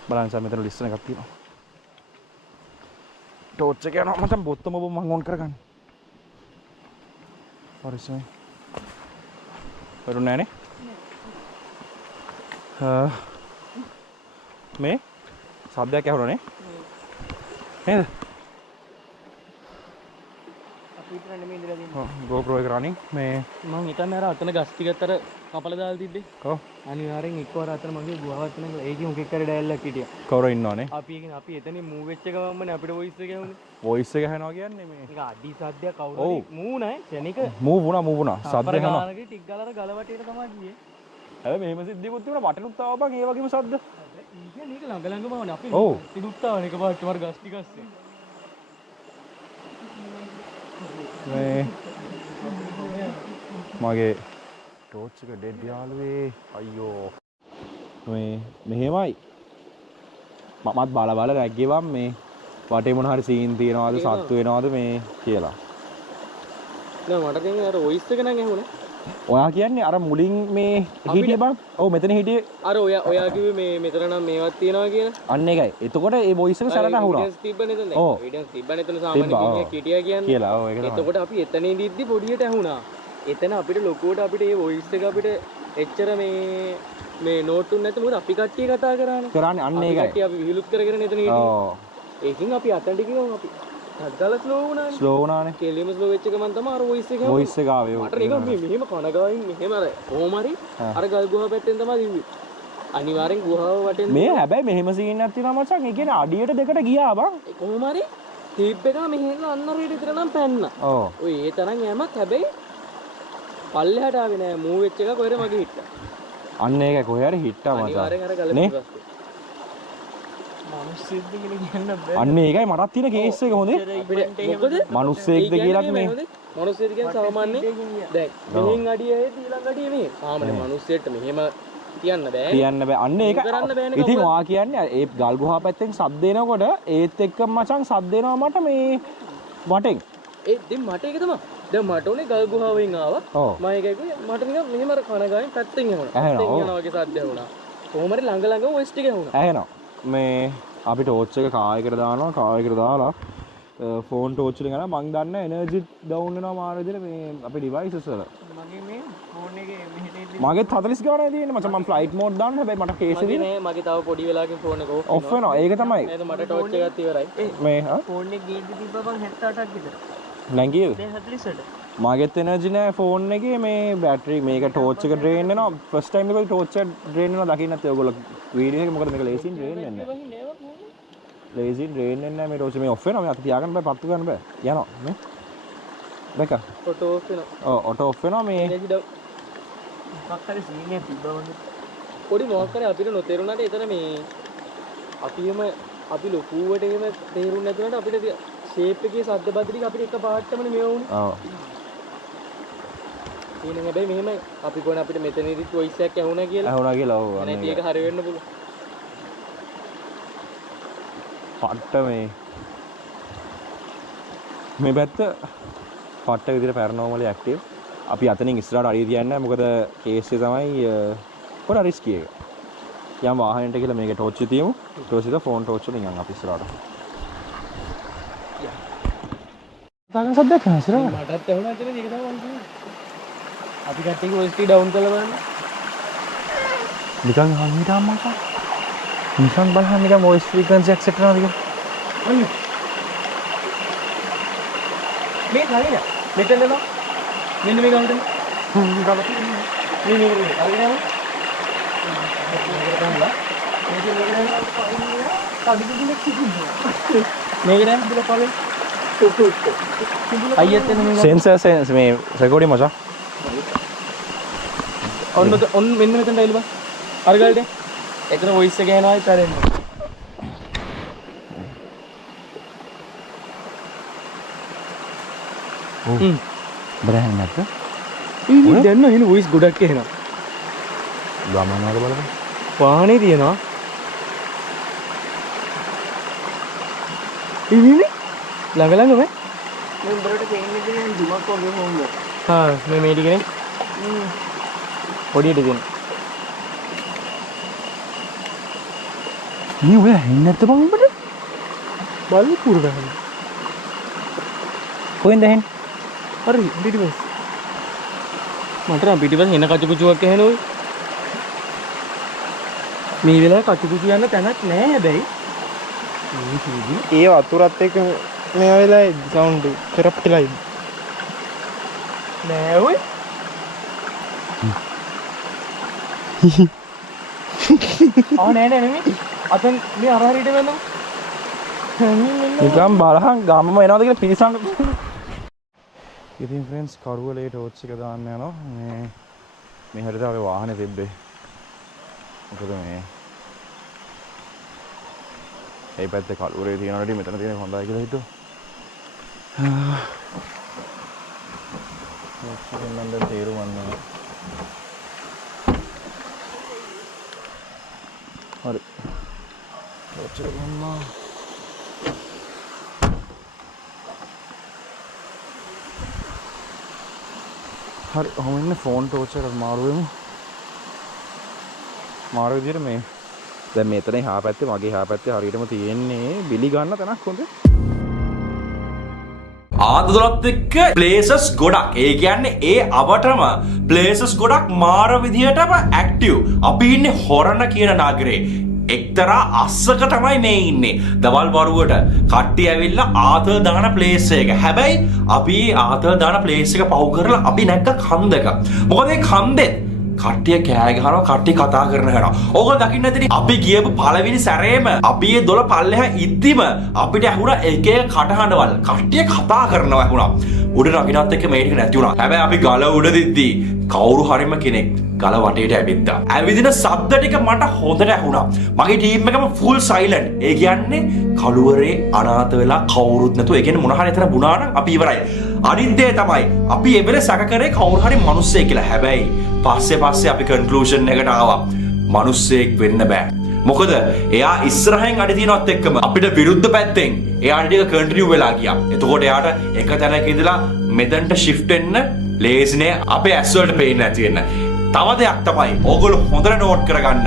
බලන්න සම මෙතන ලිස්ට් එකක් තියෙනවා. ටෝච් එක යනවා. මම බොත්තම මම ඔන් කරගන්න. පරිස්සමෙන්. වරුණ නැනේ. මේ සද්දයක් ඇහුණානේ. නේද? අපි ඉතන නෙමෙයි ඉඳලා තියෙන්නේ. GoPro එක running මේ මම හිතන්නේ අර අතන ගස් ටිකත් අර කපලා දාලා තිබ්බේ. කොහොම? අනිවාර්යෙන් එක්වර අතන මගේ ගුහාවක් තියෙනවා. ඒකේ මොකෙක් කරේ ඩයල්ලක් හිටියා. කවුරු ඉන්නවනේ? අපි එතනින් මූව් වෙච්ච ගමන්මනේ අපිට වොයිස් එක ඇහුනේ. වොයිස් එක ඇහෙනවා කියන්නේ මේ නික අඩි සද්දයක් කවුරු හරි මූව් නැහැ. ක්ෂණික මූව් වුණා. සද්ද ඇහෙනවා. ගානක ටික් ගාලා අර ගල වටේට තමයි ගියේ. හැබැයි මෙහෙම සිද්ධියකුත් තිබුණා. මටනුත් ආවා බං ඒ වගේම සද්ද. ඊගේ නේක ළඟම වුණා. අපි ඔව්. තිනුත් ආවා නේක පාට වර ගස් ටික අස්සේ. මේ මගේ ටෝච් එක ඩෙඩ් යාළුවේ අයියෝ මේ මෙහෙමයි මමත් බාලා රැග්ගෙවම් මේ වටේ මොන හරි සීන් තියනවාද සත්තු වෙනවද මේ කියලා නෑ මට කියන්නේ අර වොයිස් එක නම් ඇහුනේ ඔයා කියන්නේ අර මුලින් මේ හිටියේ බං ඔව් මෙතන හිටියේ අර ඔයා කිව්වේ මේ මෙතන නම් මේවත් තියනවා කියලා අන්න ඒකයි එතකොට ඒ වොයිස් එක සරලට අහුණා වීඩියෝස් තිබ්බනේ එතන වීඩියෝස් තිබ්බනේ එතන සාමාන්‍ය කෙනෙක් හිටියා කියන්නේ කියලා ඔව් ඒක තමයි එතකොට අපි එතන ඉඳිද්දි පොඩියට ඇහුණා එතන අපිට ලොකුවට අපිට මේ වොයිස් එක අපිට එච්චර මේ නෝට් උන් නැත්නම් මොකද අපි කට්ටිය කතා කරානේ අන්න ඒකයි කට්ටිය අපි විහිළුත් කරගෙන එතන හිටියේ ඒකින් අපි අතන්ට ගිහම අපි අද්දාලා ස්ලෝ වුණානේ කෙලිම ස්ලෝ වෙච්ච එක මන් තමයි අර වොයිස් එක ආවේ මට නිකන් මෙහෙම කනගාවින් මෙහෙම අර කොහොම හරි අර ගල් ගුහාව පැත්තෙන් තමයි දිව්වේ අනිවාර්යෙන් ගුහාව වටෙන් මේ හැබැයි මෙහෙම සීන් එකක් තියෙනවා මචං ඒ කියන්නේ අඩියට දෙකට ගියා බං කොහොම හරි ටීප් එක මෙහෙම අන්න රේට විතර නම් පැන්නා ඔය ඒ තරම් යමක් හැබැයි පල්ලෙහාට ආවේ නෑ මූව් වෙච්ච එක කොහෙද මගේ හිට්ටා අන්න ඒක කොහේ හරි හිට්ටා මචං අනිවාර්යෙන් අර ගල නේ මිනිස්සෙක්ද කියලා කියන්න බෑ අන්න ඒකයි මටත් තියෙන කේස් එක හොඳේ මොකද මිනිස්සෙක්ද කියලාත් මේ මිනිස්සෙක් කියන්නේ සාමාන්‍ය දැන් මෙහෙන් අඩිය ඊළඟ අඩිය මේ සාමාන්‍ය මිනිස්සෙක්ට මෙහෙම තියන්න බෑ. තියන්න බෑ. අන්න ඒක කරන්න බෑනේ ඉතින් ඔයා කියන්නේ ඒ ගල් ගුහා පැත්තෙන් සද්ද එනකොට ඒත් එක්ක මචං සද්ද එනවා මට මේ වටෙන්. දැන් මට ඒක තමයි. දැන් මට උනේ ගල් ගුහාවෙන් ආවා. ඔව්. මම ඒක මට නිකන් මෙහෙම අර කනගාවෙන් පැත්තෙන් යනවා. ඇහෙනවා. පැත්තෙන් යනවා වගේ සද්ද ඇහුණා. කොහොම හරි ළඟ ළඟම වොයිස් ටික ඇහුණා. ඇහෙනවා. මේ අපි ටෝච් එක කායකට දානවා. කායකට දාලා ෆෝන් ටෝච් එකෙන් ගන්න මං දන්න එනර්ජි ඩවුන් වෙනවා මාර විදිහට මේ අපේ ඩිවයිසස් වල. මගේ මේ ෆෝන් එකේ මෙහෙට මගේ 40 ගානයි තියෙන්නේ මචං මම ෆ්ලයිට් මෝඩ් දාන්න හැබැයි මට කේස් මගේ එකේ නෑ මගේ තව පොඩි වෙලාවකින් ෆෝන් එක ඔෆ් වෙනවා. ඒක තමයි. නේද මට ටෝච් එකක් ඉවරයි. මේ හා ෆෝන් එක ගේද්දි තිබ්බම 78ක් විතර. නැංගියද? දැන් 48ට. මගෙත් එනර්ජි නෑ ෆෝන් එකේ මේ බැටරි මේක ටෝච් එක ඩ්‍රේන් වෙනවා. ෆස්ට් ටයිම් එකේ ටෝච් එක ඩ්‍රේන් වෙනවා දකින්න නැත්නම් ඔයගොල්ලෝ වීඩියෝ එක මොකද මේක ලේසියෙන් ඩ්‍රේන් වෙන්නේ නැහැ. ලේසියෙන් ඩ්‍රේන් වෙන්නේ නැහැ මේ ටෝච් මේ ඔෆ් වෙනවා. මේ අත තියාගන්න බෑ පත්තු ගන්න බෑ. යනවා මේ. දැක්ක? ඔටෝ ඔෆ් වෙනවා. ඔව් ඔටෝ ඔෆ් වෙනවා මේ. එනර්ජි ඩව්. මොකක් හරි සීන් එකක් තිබ්බවනේ. පොඩි මොකක් හරි අපිට නොතේරුණාට එතන මේ අපිම අපි ලොකුවට එහෙම තේරුන්නේ නැතුනට අපිට ෂේප් එකේ සද්ද බද්ද අපිට එක පාට්ටමනේ මේ වුනේ. ඔව්. ඊනේ හැබැයි මෙහෙම අපි කොහොන අපිට මෙතනදී වොයිස් එකක් ඇහුණා කියලා. ඇහුණා කියලා ඔව්. නැති ඒක හරි වෙන්න පුළුවන්. පට්ට මේ පැත්ත පට්ට විදිහට පැරනෝමලි ඇක්ටිව්. අපි අතනින් ඉස්සරහට අරිය තියන්නේ නැහැ මොකද කේස් එක තමයි පොඩ රිස්කි එක. යම් වාහනේට කියලා මේක ටෝච් එක තියමු. ටෝච් එක ෆෝන් ටෝච් වලින් යන් අපි ඉස්සරහට. තාගන් සද්දයක් නැහැ ඉස්සරහට. මටත් ඇහුණා කියලා ඒක තමයි මම කියන්නේ. අපි කට්ටියගේ වොයිස් ටි ඩවුන් කරලා බලන්න. නිකන් අහන්නට අම්මා. නිකන් බලන්න නිකන් වොයිස් ෆ්‍රීකවන්සි එක සෙට් කරනවාද කියලා. අන්න. මේ හරියද? මෙතන නේද? මෙන්න මේ ගාවට. ගාවට. මේ හරියද? සෙන්සර් මේ රෙකෝඩින් මචං. ඔන්න මෙන්න මෙතනට එල්ල බං. අර ගාලට. එතන වොයිස් එක එනවා ඉතින් එන්න. බරහන් නැත්ද? ඉතින් දැන් නේද වොයිස් ගොඩක් එනවා. ගමනවල බලන්න. වාහනේ තියෙනවා. ඉන්නේ ළඟ ළඟම මේ උඹරට තේින්නේ කියන්නේ දුමක් වගේ හොම්බ. හා මේ ටිකනේ. පොඩියට දෙන්න. මේ ඔය හෙන්නේ නැද්ද බං උඹට? බලු කුරු ගහන. කොහෙන්ද හෙන්නේ? හරි පිටිපස්ස. මට නම් පිටිපස්ස එන කචුකුචුවක් ඇහෙනවා. මේ වෙලාවේ කචුකුචු යන තැනක් නෑ හැබැයි. ඒ වතුරත් එක්ක මේ වෙලාවේ සවුන්ඩ් කරප්ටලයි නෑ ඔය. නෑ නෙමෙයි. අතන් මේ අර හරියට වෙනවා. නිකම් බලහන් ගමම එනවද කියලා පිළිසන්න. ඉතින් ෆ්‍රෙන්ඩ්ස් කරුවලේ ටෝච් එක දාන්න යනවා. මේ හැරෙට අපි වාහනේ තිබ්බේ. මොකද මේ ඒ පැත්තේ කළුවරේ තියෙනවට මෙතන තියෙන හොඳයි කියලා හිතුවා. මම දැන් තේරුම්න්නේ. හරි. ටෝච් එක ගන්නවා. හරි ඔහොම ඉන්න ෆෝන් ටෝච් එක මාරු වෙමු. මාරු විදියට මේ දැන් මෙතන එහා පැත්තේ මගේ එහා පැත්තේ හරියටම තියෙන්නේ බිලි ගන්න තැනක් හොඳ. ආදොලත් එක්ක ප්ලේසස් ගොඩක්. ඒ කියන්නේ ඒ අවටම ප්ලේසස් ගොඩක් මාර විදිහටම ඇක්ටිව්. අපි ඉන්නේ හොරණ කියන නගරේ. එක්තරා අස්සක තමයි මේ ඉන්නේ. දවල් වරුවට කට්ටිය ඇවිල්ලා ආතල් දාන ප්ලේස් එක. හැබැයි අපි ආතල් දාන ප්ලේස් එක පහු කරලා අපි නැග්ග කන්දක. මොකද මේ කන්දේ කට්ටිය කෑ ගහනවා, කට්ටිය කතා කරන හැනවා. ඕගොල්ලෝ දකින්න ඇතිනේ අපි ගියපු පළවෙනි සැරේම අපි ඒ දොළ පල්ලෙහා ඉද්දිම අපිට ඇහුණා එක එක කටහඬවල්. කට්ටිය කතා කරනවා ඇහුණා. උඩ නගිනවත් එක්ක මේ ටික නැති වුණා. හැබැයි අපි ගල උඩ දිද්දී කවුරු හරිම කෙනෙක් ගල වටේට ඇවිත්තා. ඇවිදින ශබ්ද ටික මට හොඳට ඇහුණා. මගේ ටීම් එකම ෆුල් සයිලන්ට්. ඒ කියන්නේ කළුවරේ අනාථ වෙලා කවුරුත් නැතුව ඒ කියන්නේ මොන හරි එතන බුණා නම් අපි ඉවරයි. අනිත් දේ තමයි අපි එවෙලේ සැක කරේ කවුරු හරි මිනිස්සෙක් කියලා. හැබැයි පස්සේ අපි කන්ක්ලූෂන් එකට ආවා. මිනිස්සෙක් වෙන්න බෑ. මොකද එයා ඉස්සරහෙන් අඩි තියනවත් එක්කම අපිට විරුද්ධ පැත්තෙන් එයාට ටික කන්ටිනියු වෙලා ගියා. එතකොට එයාට එක තැනක ඉඳලා මෙතනට shift වෙන්න ලේසි නෑ අපේ ඇස් වලට පේන්නේ නැති වෙන්න. තව දෙයක් තමයි ඕගොල්ලෝ හොඳට නෝට් කරගන්න.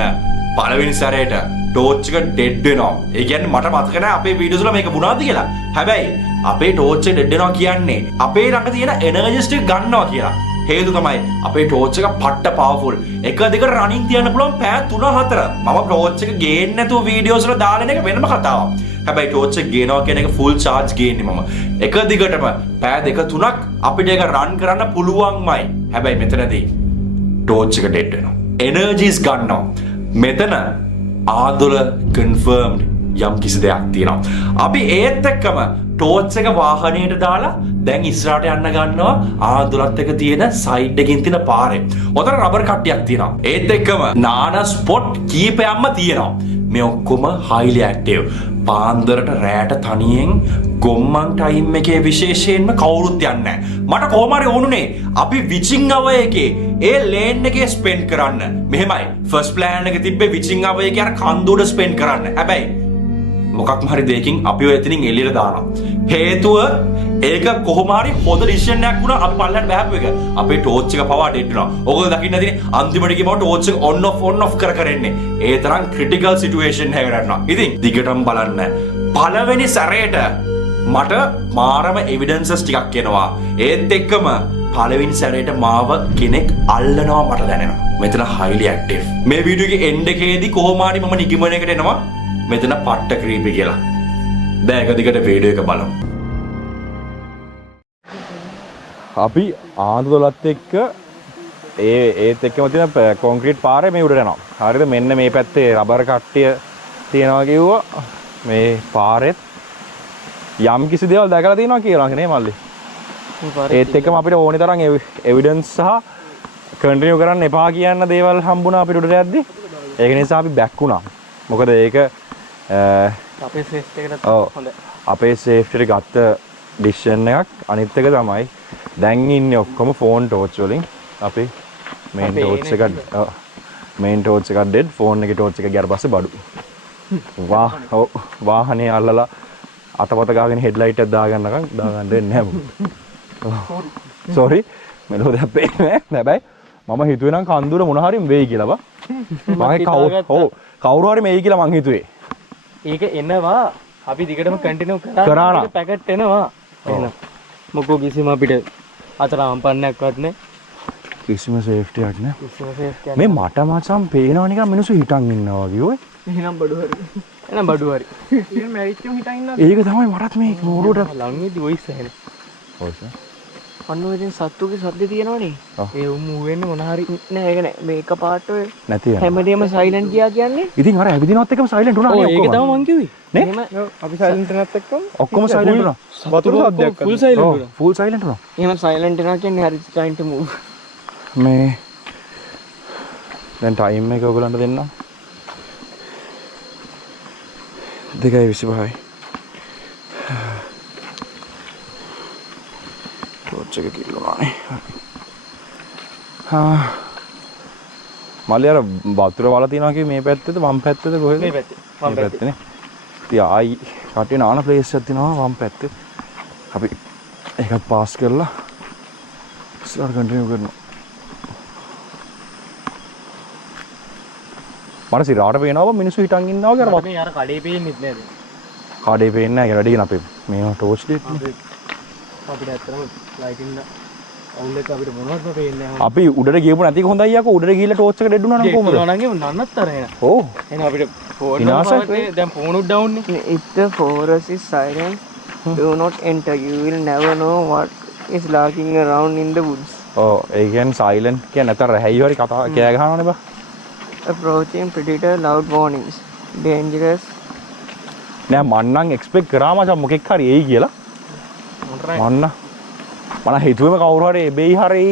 පළවෙනි සැරේට ටෝච් එක ඩෙඩ් වෙනවා. ඒ කියන්නේ මට මතක නෑ අපේ වීඩියෝස් වල මේක වුණාද කියලා. හැබැයි අපේ ටෝච් එක ඩෙඩ් වෙනවා කියන්නේ අපේ ළඟ තියෙන එනර්ජිස් ටික ගන්නවා කියලා. හේතු තමයි අපේ ටෝච් එක පට්ට පවර්ෆුල්. එක දිගට රනින් තියන්න පුළුවන් පැය 3-4. මම ටෝච් එක ගේන්නේ නැතුව වීඩියෝස් වල දාලා එක වෙනම කතාවක්. හැබැයි ටෝච් එක ගේනවා කියන එක ෆුල් charge ගේන්නේ මම. එක දිගටම පැය 2-3ක් අපිට ඒක රන් කරන්න පුළුවන්මයි. හැබැයි මෙතනදී ටෝච් එක ඩෙඩ් වෙනවා. එනර්ජිස් ගන්නවා. මෙතන ආදොල කන්ෆර්ම්ඩ් යම් කිසි දෙයක් තියෙනවා. අපි ඒත් එක්කම ටෝච් එක වාහනයට දාලා දැන් ඉස්සරහට යන්න ගන්නවා ආදොලත් එක තියෙන සයිඩ් එකකින් තියෙන පාරේ. ඔතන රබර් කට්ටියක් තියෙනවා. ඒත් එක්කම නාන ස්පොට් කීපයක්ම තියෙනවා. මේ ඔක්කොම highly active. පාන්දරට රැට තනියෙන් ගොම්මන් ටයිම් එකේ විශේෂයෙන්ම කවුරුත් යන්නේ නැහැ. මට කොහොම හරි ඕනුනේ අපි විචින් අවය එකේ ඒ ලේන් එකේ ස්පෙන්ඩ් කරන්න. මෙහෙමයි ෆස්ට් ප්ලෑන් එක තිබ්බේ විචින් අවය එකේ අර කන්දුඩ ස්පෙන්ඩ් කරන්න. හැබැයි මොකක්ම හරි දෙයකින් අපිව එතනින් එළියට දානවා. හේතුව ඒක කොහොම හරි හොඳ ඩිසිෂන් එකක් වුණා අපි පල්ලට බහැපු එක. අපේ ටෝච් එක පවා ඩෙඩ් වෙනවා. ඕගොල්ලෝ දකින්න ඇතිනේ අන්තිමට ගිහම ටෝච් එක on off කර එන්නේ. ඒ තරම් ක්‍රිටිකල් සිටුේෂන් එකකට යනවා. ඉතින් දිගටම බලන්න. පළවෙනි සැරේට මට මාරම එවිඩන්සස් ටිකක් එනවා. ඒත් එක්කම පළවෙනි සැරේට මාව කෙනෙක් අල්ලනවා මට දැනෙනවා. මෙතන highly active. මේ වීඩියෝ එකේ end එකේදී කොහොම හරි මම නිගමනයකට එනවා. මෙතන පට්ට ක්‍රීපි කියලා. දැන් එක දිගට වීඩියෝ එක බලමු. අපි ආන්දොලත් එක්ක ඒත් එක්කම තියෙන කොන්ක්‍රීට් පාරේ මේ උඩට යනවා. හරිද? මෙන්න මේ පැත්තේ රබර් කට්ටිය තියනවා කිව්වා. මේ පාරෙත් යම් කිසි දේවල් දැකලා තියෙනවා කියලා නේ මල්ලි. ඒත් එක්කම අපිට ඕනි තරම් එවිඩන්ස් සහ කන්ටිනියු කරන්න එපා කියන දේවල් හම්බුණා අපිට උඩට යද්දි. ඒක නිසා අපි බැක් වුණා. මොකද ඒක අපේ සේෆ්ටි එකට හොඳයි. අපේ සේෆ්ටි එකට ගත්ත ඩිසිෂන් එකක්. අනිත් එක තමයි දැන් ඉන්නේ ඔක්කොම ෆෝන් ටෝච් වලින්. අපි මේන් ටෝච් එක ඩෙඩ්. ෆෝන් එකේ ටෝච් එක ගියාට පස්සේ බඩු. වාහනේ අල්ලලා අතපත ගාගෙන හෙඩ්ලයිට් එකක් දාගන්න දෙන්නේ නැහැ. සෝරි මෙලෝ දැප්පේ නෑ. හැබැයි මම හිතුවේ නම් කන්දුර මොන හරි වෙයි කියලා බා. මම කවුරු හරි මේයි කියලා මං හිතුවේ. ඒක එනවා අපි දිගටම කන්ටිනියු කරා පැකට් එනවා. එහෙනම් මොකෝ කිසිම අපිට අතර අම්පන්නයක්වත් නැහැ. කිසිම සේෆ්ටි එකක් නැහැ. කිසිම සේෆ්ටි එකක් මේ මට මචං පේනවා නිකන් මිනිස්සු හිටන් ඉන්නවා වගේ ඔය. එහෙනම් බඩු හරි. එහෙනම් බඩු හරි. ඉතින් මැරිච්චෝ හිටන් ඉන්නවා. ඒක තමයි මටත් මේ මෝරුවට ළඟදී වොයිස් ඇහෙන. ඔයස. අන්න ඔය දැන් සත්තුගේ සද්ද තියෙනවනේ. ඒ මූව් වෙන්නේ මොන හරි නෑ ඒක නෑ. මේක පාට ඔය නැති වෙනවා. හැමදේම සයිලන්ට් ගියා කියන්නේ. ඉතින් අර ඇවිදිනවත් එක්කම සයිලන්ට් වුණා නේ ඔක්කොම. ඒක තමයි මං කිව්වේ. නේ? අපි සයිලන්ට් නැත් එක්කම ඔක්කොම සයිලන්ට් වුණා. වතුර සද්දයක් ෆුල් සයිලන්ට් වුණා. ෆුල් සයිලන්ට් වුණා. එහෙනම් සයිලන්ට් වෙනවා කියන්නේ හරි ටයිම් ටු මූව්. මේ දැන් ටයිම් එක ඔයගලන්ට දෙන්නම්. 2:25. ටෝච් එක කිල්ලුණානේ. මල්ලි අර වතුර වල තියනවා කිව්වේ මේ පැත්තේද වම් පැත්තේද කොහෙද? මේ පැත්තේ. වම් පැත්තේ. ඉතින් ආයි කටේ නාන ප්ලේස් එකක් තියෙනවා වම් පැත්තේ. අපි ඒකත් පාස් කරලා ඉස්සරහට කන්ටිනියු කරනවා. මට සිරාට පේනවා මිනිස්සු හිටන් ඉන්නවා කියලා මේ අර කඩේ පේන්නෙත් නේද? කඩේ පේන්නේ නැහැ කියලා ඩිගන අපේ මේ ටෝච් ඩේට් නේ. අපිට ඇත්තටම ලයිටින් අවුල් එක අපිට මොනවත්ම පේන්නේ නැහැ. අපි උඩට ගියපු නැති හොඳයි යකෝ උඩට ගිහිල්ලා ටෝච් එක ඩෙඩ් වුණා නම් කොහමද? නෝනන්ගේ නන්නත් අර එන. ඕ. එහෙනම් අපිට ෆෝන් දැන් ෆෝන් උඩ ඩවුන් නේ. If the forest is silent, do not enter. You will never know what is lurking around in the woods. ඔව් ඒ කියන්නේ සයිලන්ට් කියන්නේ නැතර හැයි හරි කතා කෑ ගහනවනේ බා. Approaching predator, loud warnings. Dangerous. නෑ මං නම් එක්ස්පෙක්ට් කරා මචං මොකෙක් හරි එයි කියලා. මම හිතුවේම කවුරු හරි එබෙයි හරි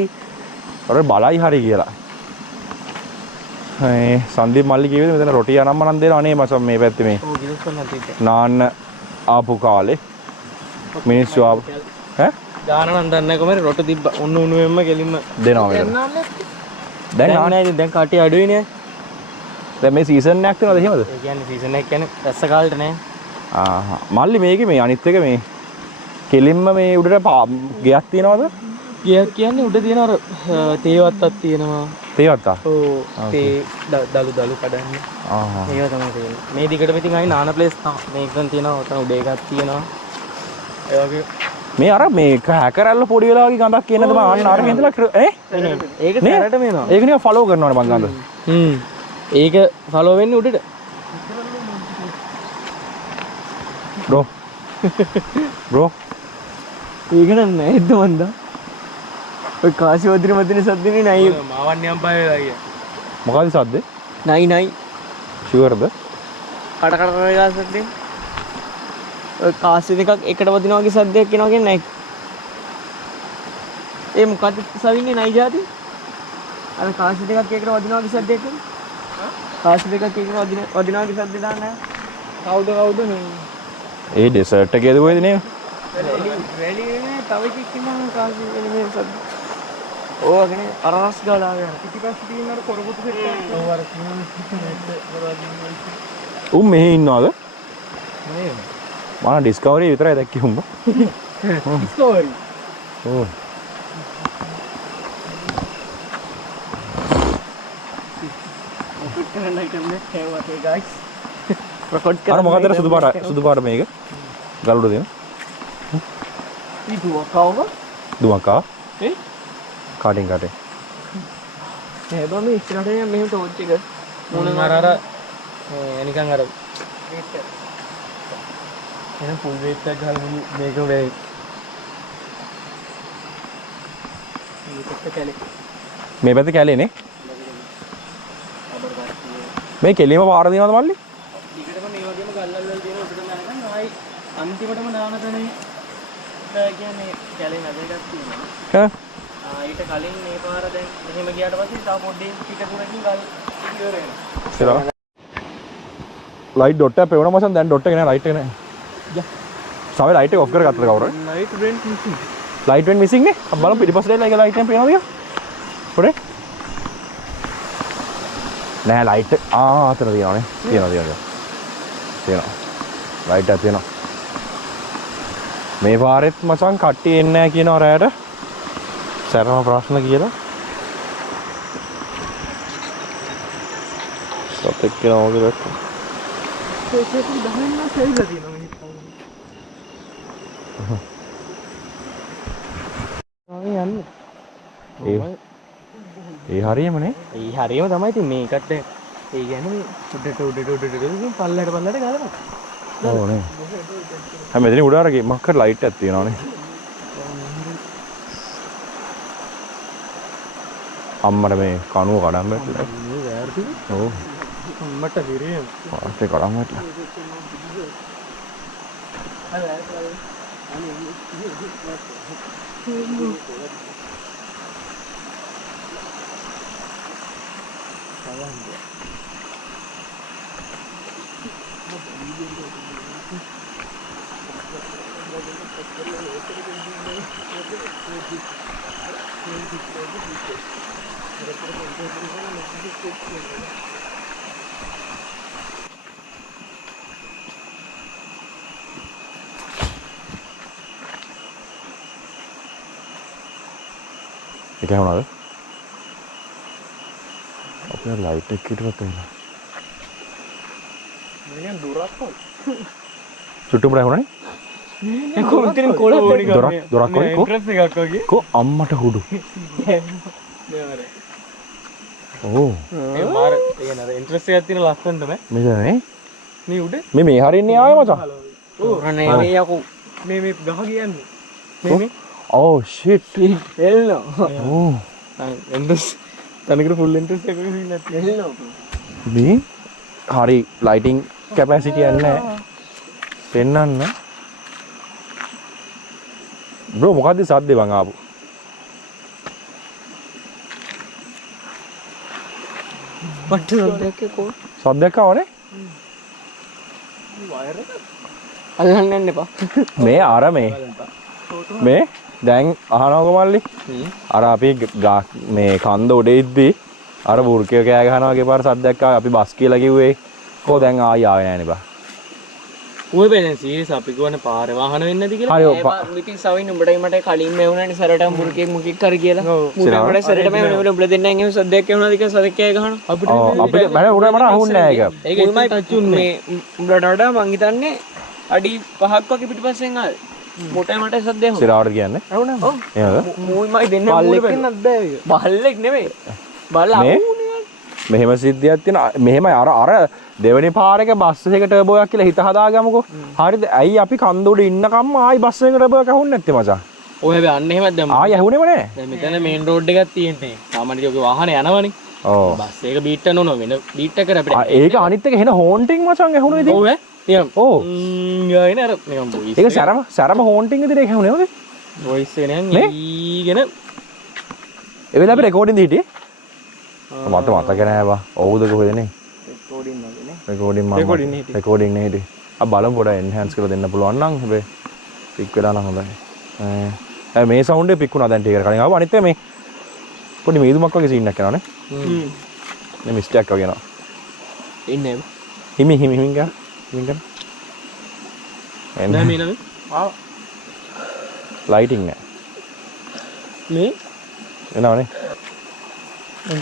අර බලයි හරි කියලා. මේ සන්දීප් මල්ලි කිව්වේ මෙතන රොටි අනම්ම නම් දෙනවා නේ මචං මේ පැත්තේ මේ. ඔව් ගිලස් කරන්න තියෙන්නේ. නාන්න ආපු කාලේ මිනිස්සු ආපු ඈ දාන නම් දන්නේ නැහැ කොහමද රොට තිබ්බා. ඔන්න උණුවෙන්ම ගෙලින්ම දෙනවා මෙතන. දැන් දැන් කටි අඩුයි නේ. දැන් මේ සීසන් එකක් තියෙනවද එහෙමද? ඒ කියන්නේ සීසන් එක කියන්නේ රැස්ස කාලේට නේ. මල්ලි මේකේ මේ අනිත් එක මේ කෙලින්ම මේ උඩට ගයක් තියනවද? ගියක් කියන්නේ උඩ තියෙන අර තේවත්තක් තියෙනවා. තේවත්තා. ඔව් තේ දලු කඩන්නේ. ඒවා තමයි තියෙන්නේ. මේ දිගටම ඉතින් ආයි නාන ප්ලේස් තමයි. මේකෙන් තියෙනවා උතන උඩ එකක් තියෙනවා. ඒ වගේ මේ අර මේ හැකරල්ල පොඩි වෙලා වගේ ගඳක් කියනද මම අන්න අරගෙන ඉඳලා ඈ ඒක සැරටම එනවා. ඒක නිකන් ෆලෝ කරනවනේ මං ගඳ. ඒක ෆලෝ වෙන්නේ උඩට. බ්‍රෝ ඒක නෑ එද්ද මන්දා. ඔය කාසිවදින මදින සද්දනේ නයි. මාවන්‍යම් පය වෙලා ගියා. මොකද සද්දේ? නයි. ෂුවර්ද? කඩ වෙලා සද්දේ. ඔය කාසි දෙකක් එකට වදිනවා වගේ සද්දයක් එනවා කියන්නේ නයි. ඒ මොකද්ද සවින්නේ නයි જાති? අර කාසි දෙකක් එකට වදිනවා වගේ සද්දයක් එන්නේ. කාසි දෙකක් එකට වදිනවා වගේ සද්ද දාන්නේ නැහැ. කවුද මේ? ඒ ඩෙසර්ට් එකේද කොහෙද නේ? රැලි නේ තව කිසිම කාසි එන්නේ සද්ද. ඕකනේ අරස් ගාලා ආවේ. පිටිපස්සේ තියෙන අර කොරපොතු සෙට් එක. ඔව් අර උන් මෙහෙ ඉන්නවද? නේ. මම ඩිස්කවරි විතරයි දැක්කේ උඹ. ඩිස්කවරි. ඔව්. අර මොකද සුදු පාට මේක? ගලුඩ දෙන. දුවකා. කාටින්. හැබැයි මේ ඉස්සරහට මෙහෙම ටෝච් එක මොන අර නිකන් අර එන ෆුල් වේට් එකක් ගහලා මේක වෙයි. මේ පැත්තේ කැලේ නේ? මේ කෙලිම පාර දිනවද මල්ලි? ටිකටම මේ වගේම ගල්වල වල තියෙන උඩට යනකම් ආයි අන්තිමටම දාන තැනේ කියන්නේ කැලේ නැද එකක් තියෙනවා. ඊට කලින් මේ පාර දැන් මෙහෙම ගියාට පස්සේ තව පොඩ්ඩේ ටික දුරකින් ගල් ඉවර වෙනවා. ලයිට් ඩොට් එක පෙවුන මසන් දැන් ඩොට් එක නෑ ලයිට් එක නෑ. සමේ ලයිට් එක ඔෆ් කරගත්තද කවුරු? ලයිට් වෙන්ට් මිසින්. ලයිට් වෙන්ට් මිසින් නේ? අපි බලමු පිටිපස්සට එලා ඒක ලයිට් එක පේනවද කියලා. පොඩේ. නෑ ලයිට් එක අතන තියෙනවනේ. තියෙනවා. ලයිට් එක තියෙනවා. මේ පාරෙත් මචං කට්ටිය එන්නේ නැහැ කියනවා රැයට. සරම ප්‍රශ්න කියලා. සතෙක් කියලා මොකද දැක්කේ? ඒක දහන්න සෙල්ලා තියෙනවා මේ. යන්නේ. ඒ හරියමනේ. ඒ හරියම තමයි ඉතින් මේකට ඒ කියන්නේ මේ උඩට ඉතින් පල්ලයට ගලනවා. ඕ නේ. හැම මෙතන උඩ අරගේ මක්කර ලයිට් එකක් තියෙනවනේ. අම්මට මේ කණුව කඩන් වැටලා. මේ වැරදි. ඔව්. අම්මට හිරියම. පාස්සේ කඩන් වැටලා. ඒක හොනද? අපේ ලයිට් එක කිටුවත් වෙනවා. මෙන්න දුරක් කො. චුට්ටුම රැහුණනේ? ඒ කොහොමද කොළ ඕනි ගන්නේ? දොරක් කොයි කො? ඉන්ට්‍රස් එකක් වගේ. කො අම්මට හුඩු. නේවර. ඕ. ඒ මාර කියන අර ඉන්ට්‍රස් එකක් තියෙන ලස්සනට නේ. මෙතනනේ. මේ උඩ. මේ හරින්නේ ආවේ මචං. ඕ අනේ මේ යකෝ මේ ගහ කියන්නේ. මේ Oh shit. Hello. Oh. Interest තනකර ෆුල් ඉන්ට්‍රස් එකක් වගේ නැත්. එල්ලෝ. මේ හරි ලයිටිං කැපැසිටි එකක් නැහැ. පෙන්නන්න. බ්‍රෝ මොකද්ද සද්දේ වං ආපු? පට්ට සද්දයක් එක්කෝ. සද්දයක් ආවනේ? වයර් එක අල්ලන්න යන්න එපා. මේ අර මේ දැන් අහනවක මල්ලි? අර අපි මේ කන්ද උඩ ඉද්දි අර බුර්කේ කෑ ගහනවා වගේ පාර සද්දයක් ආවා. අපි බස් කියලා කිව්වේ. කො දැන් ආයි ආවේ නෑනේ බා. ඔය බෙදෙන් සීරියස් අපි කියවනේ පාරේ වාහන වෙන්නේ නැති කියලා. හරි ඒ බා ඉතින් සවින් උඹට මට කලින් මේ වුණානේ සරටම මුරුකෙක් මුකෙක් කර කියලා. මුරුකෙක් සරටම මේ වුණා උඹ දෙන්නෙන් එහෙම සද්දයක් එනවා දික සරකේ ගහනවා. අපිට මට අහුන්නේ නෑ ඒක. ඒක තමයි මේ උඹට වඩා මං හිතන්නේ අඩි 5ක් වගේ පිටිපස්සෙන් ආවේ. මොටේ මට සද්දයක් හොඳ. සිරාවට කියන්නේ. ඔව්. එහෙමද? මූයිමයි දෙන්නේ බල්ලෙක් නැද්ද ඒක? බල්ලෙක් නෙමෙයි. බල්ල අහුනේ. මෙහෙම සිද්ධියක් තියෙනවා. මෙහෙමයි අර දෙවෙනි පාර එක බස් එක ටර්බෝ එකක් කියලා හිත හදාගමුකෝ. හරිද? ඇයි අපි කන්ද උඩ ඉන්නකම් ආයි බස් එක ටර්බෝ එක අහුන්නේ නැත්තේ මචං? ඔය හැබැයි අන්න එහෙමද දැන් ආයි ඇහුනේම නෑ. දැන් මෙතන මේන් රෝඩ් එකක් තියෙන්නේ. සාමාන්‍ය ඔගේ වාහන යනවනේ. ඔව්. බස් එක බීට් කරන ඕන වෙන බීට් එක කර අපිට. ඒක අනිත් එක එන හෝන්ටින් මචං ඇහුනේ ඉතින්. ඔව් ඈ. නිකන් ඔව්. ගායනේ අර නිකන් බොයිස්. ඒක සැරම හෝන්ටින් විදිහට ඒක ඇහුනේ නේද? වොයිස් එක නිකන් ඊගෙන ඒ වෙලාවේ රෙකෝඩින් දී හිටියේ. මට මතක නෑ බා. ඔව්ද කොහෙද නේ? රෙකෝඩින් වගේ නේ. රෙකෝඩින් නේ හිටියේ. අපි බලමු පොඩ එන්හාන්ස් කරලා දෙන්න පුළුවන් නම් හැබැයි පික් වෙලා නම් හොඳයි. මේ සවුන්ඩ් එක පික් වුණා දැන් ටිකකට කලින් ආව. අනිත් එක මේ පොඩි මීදුමක් වගේ සීන් එකක් යනවානේ. මේ මිස්ටේක් වගේ යනවා. ඉන්නේ. හිමින් ගා. නෑ මේ නම. ආ ලයිටින් නෑ. මේ එනවනේ.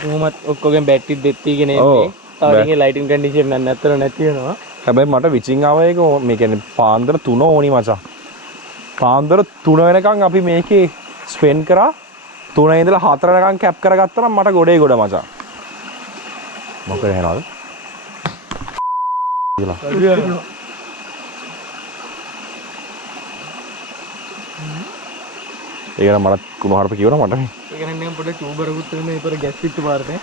කොහොමත් ඔක්කොගෙන් බැටරි දෙත්තිගෙන එන්නේ. තව එකේ ලයිටින් කන්ඩිෂන් නම් නැත්තර නැති වෙනවා. හැබැයි මට විචින් ආව එක මේ කියන්නේ පාන්දර 3 ඕනි මචං. පාන්දර 3 වෙනකන් අපි මේකේ ස්පෙන්ඩ් කරා 3 ඉඳලා 4 වෙනකන් කැප් කරගත්තා නම් මට ගොඩේ ගොඩ මචං. මොකද එහෙනවද? කියලා. ඒක නම් මට කුණුහරුප කියවන මට මේ. ඒක නම් නිකන් පොඩ්ඩක් චූබරකුත් වෙන ඉතර ගැස් පිට පාරනේ.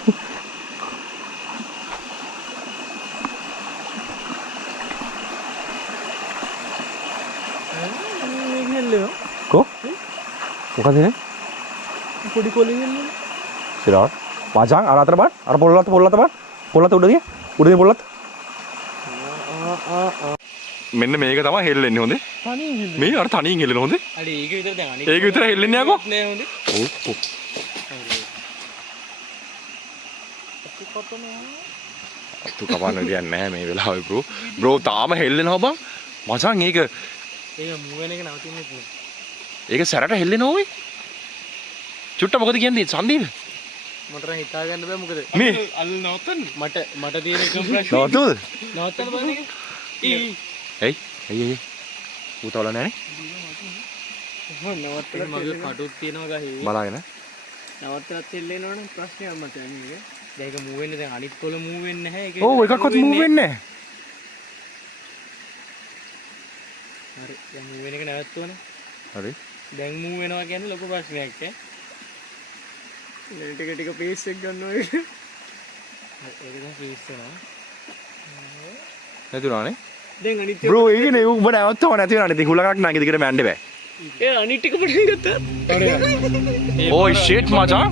කො? මොකද නේ? පොඩි කොලින් එන්නේ. සිරාව. මචං අර අතර බලන්න. අර පොල්ලත් බලන්න. පොල්ලත් උඩ දිය. උඩින් පොල්ලත්. මෙන්න මේක තමයි හෙල්ලෙන්නේ හොඳේ. මේ අර තනියෙන් හෙල්ලෙන හොඳේ. හරි ඒක විතර දැන් අනිත් ඒක විතර හෙල්ලෙන්නේ යකෝ. නෑ හොඳේ. ඔව්. අතු කපන්න විදියක් නැහැ මේ වෙලාවේ බ්‍රෝ. බ්‍රෝ තාම හෙල්ලෙනවා බං. මචං ඒක මූ වෙන එක නවතින්නේ නැහැ. ඒක සැරට හෙල්ලෙනවා ඔය. චුට්ට මොකද කියන්නේ සංදීප? මට නම් හිතා ගන්න බෑ මොකද. මේ අල්ල නවත්තන්න. මට තියෙන එකම ප්‍රශ්නේ. නවතුද? නවත්තන්න බෑ නේද? ඇයි ඌතවල නැහනේ. නවත්තලා මගේ කටුත් තියෙනවා ගහේ. බලාගෙන. නවත්තලා තෙල්ලෙනවනේ ප්‍රශ්නයක් මත යන්නේ. දැන් ඒක මූව් වෙන්නේ දැන් අනිත් කොළ මූව් වෙන්නේ නැහැ. ඒක ඔව් එකක්වත් මූව් වෙන්නේ නැහැ. හරි දැන් මූව් වෙන එක නැවතුණා. හරි. දැන් මූව් වෙනවා කියන්නේ ලොකු ප්‍රශ්නයක් ඈ. ටික පේස් එක ගන්නවා ඒක. ඒක දැන් ෆ්‍රීස් වෙනවා. නැතුණානේ. දැන් අනිත් බ්‍රෝ ඒකනේ උඹ නැවත්තව නැති වෙනානේ. ඉතින් හුලඟක් නම් ඉදිරියට මැන්න බෑ. ඒ අනිත් ටික පටන් ගත්තා. ඕයි ෂිට් මචං.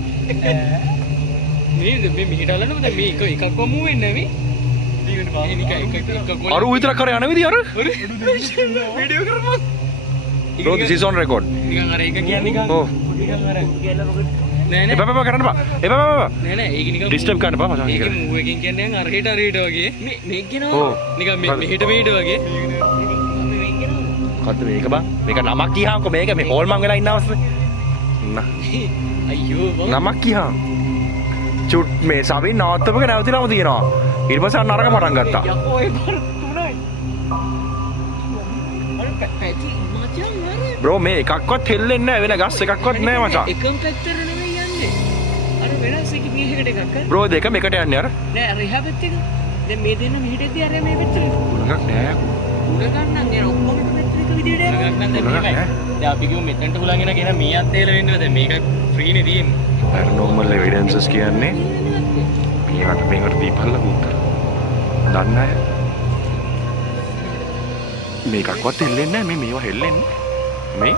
නේද මේ මිහිට අල්ලන්න බෑ මේ එකක්ව මූව් වෙන්නේ නැහැ මේ. එක අර ඌ විතර කර යන විදිය අර. වීඩියෝ කරමු. Bro this is on record. නිකන් අර එක කියන්නේ නිකන්. ඔව්. නිකන් අර කියලා මොකද? නෑ නෑ. එපා කරන්න බා. එපා. නෑ නෑ ඒක නිකන් ඩිස්ටර්බ් කරන්න බා මචං. ඒක මූව් එකකින් කියන්නේ නිකන් අරහෙට වගේ. මේක ඔව්. කියනවා. නිකන් මෙහෙට වගේ. මොකද්ද මේක බං? මේක නමක් කියහම්කෝ මේක මේ හෝල්මන් වෙලා ඉන්න අවස්සේ. අයියෝ බං. නමක් කියහම්. චුට් මේ සවින් නවත්තපක නැවතිලාම තියෙනවා. ඊට පස්සේ අන්න අරක පටන් ගත්තා. යකෝ ඒ පාර තුනයි. අර පැටි මචං අර බ්‍රෝ මේ එකක්වත් හෙල්ලෙන්නේ නැහැ වෙන ගස් එකක්වත් නැහැ මචං. එකම පැත්තට නෙමෙයි යන්නේ. අර වෙනස් එකක මේකට එකක් අර. බ්‍රෝ දෙකම එකට යන්නේ අර. නෑ අර එහා පැත්ත එක. දැන් මේ දෙන්න මෙහෙටදී අර මේ පැත්තට. උලඟක් නැහැ. උඩ ගන්නන් යන ඔක්කොම පැත්තට එක විදියට යනවා. ගන්න දැන් මේකයි. දැන් අපි කිව්ව මෙතනට හුලං එන කෙනා මීයත් තේල වෙන්නේ දැන් මේක ෆ්‍රීනේ තියෙන්නේ. පැරනෝමල් එවිඩන්සස් කියන්නේ මේකට දීපල්ල උත්තර. දන්නේ නැහැ. මේකක්වත් හෙල්ලෙන්නේ නැහැ මේවා හෙල්ලෙන්නේ. මේ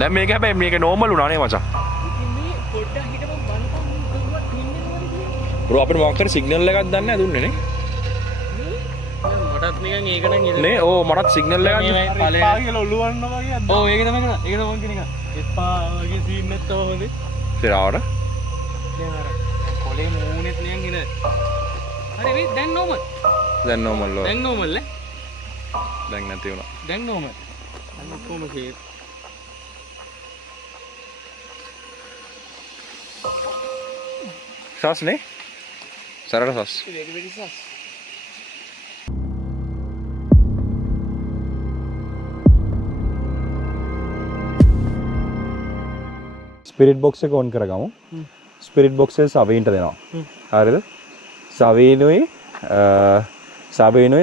දැන් මේක හැබැයි මේක නෝමල් උනා නේ මචං. ඉතින් මේ පොඩ්ඩක් හිටපන් බලපන් කවුවත් තින්නේ මොකද කියන්නේ. බ්‍රෝ අපිට මොකක් හරි සිග්නල් එකක් දන්නේ නැහැ දුන්නේ නේ. මටත් නිකන් ඒක නම් ඉර. නේ ඕ මටත් සිග්නල් එකක් මේ පළේ. කියලා ඔළුවන්න වගේ ඔව් ඒක තමයි කරා. ඒක තමයි කියන එක. එපා වගේ සීන් නැත්තව හොඳේ. ඉතින් ආවට දැන් අර කොලේ මූණෙත් නිකන් හරි මේ දැන් නෝමල්. දැන් normal ලෝ. දැන් නෝමල් නේ. දැන් නැති වුණා. දැන් නෝමල්. අන්න කොහොම කේ. සස් නේ? සරල සස්. වෙරි වෙරි සස්. ස්පිරිට් බොක්ස් එක ඔන් කරගමු. ස්පිරිට් බොක්ස් එක සවීන්ට දෙනවා. හරිද? සවීනුයි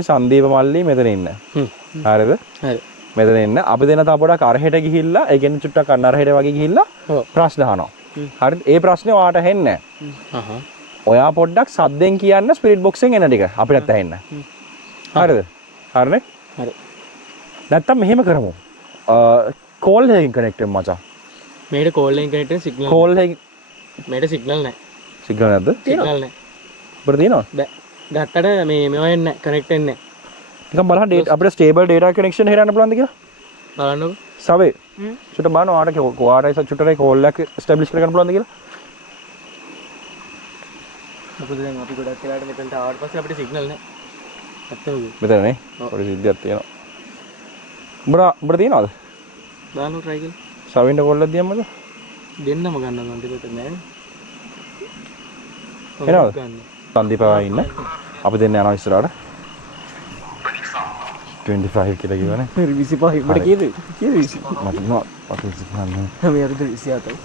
සංදීප මල්ලි මෙතන ඉන්න. හරිද? හරි. මෙතන ඉන්න. අපි දෙන තා පොඩක් අරහෙට ගිහිල්ලා, ඒ කියන්නේ චුට්ටක් අන්නරහෙට වගේ ගිහිල්ලා ප්‍රශ්න අහනවා. හරිද? ඒ ප්‍රශ්නේ ඔයාට ඇහෙන්නේ නැහැ. ඔයා පොඩ්ඩක් සද්දෙන් කියන්න ස්පිරිට් බොක්ස් එකෙන් එන ටික අපිටත් ඇහෙන්න. හරිද? හරිනේ? හරි. නැත්තම් මෙහෙම කරමු. කෝල් එකකින් කනෙක්ට් වෙමු මචං. මේකට කෝල් එකෙන් කනෙක්ට් වෙන සිග්නල්. කෝල් එකකින් මේකට සිග්නල් නැහැ. සිග්නල් නැද්ද? සිග්නල් නැහැ. අපිට තියෙනවද? බෑ. ගත්තට මේවා එන්නේ නැහැ. කනෙක්ට් වෙන්නේ නිකන් බලන්න අපිට ස්ටේබල් data connection හේරන්න පුළුවන්ද කියලා? නැහැ. බලන්නකෝ. සවේ. චුට්ට බලන්න ඔයාට චුට්ටට කෝල් එක ස්ටැබ්ලිෂ් කරගන්න පුළුවන්ද කියලා? මොකද දැන් අපි ගොඩක් වෙලාවට මෙතනට ආවට පස්සේ අපිට සිග්නල් නැහැ. ඇත්තම මෙතන නේ. පොඩි සිද්ධියක් තියෙනවා. උඹට තියෙනවද? දාන්න try කරලා. සවෙන්ට කෝල් එකක් දියම්මද? දෙන්නම ගන්නවා මන්ට කොට නෑ. එනවද? සංදීපා ඉන්න. අපි දෙන්න යනවා ඉස්සරහට. 25 කියලා කිව්වනේ. 25 උඹට කීයද? කීයද 25? මට නෝ අපි 25. මේ අර 27යි.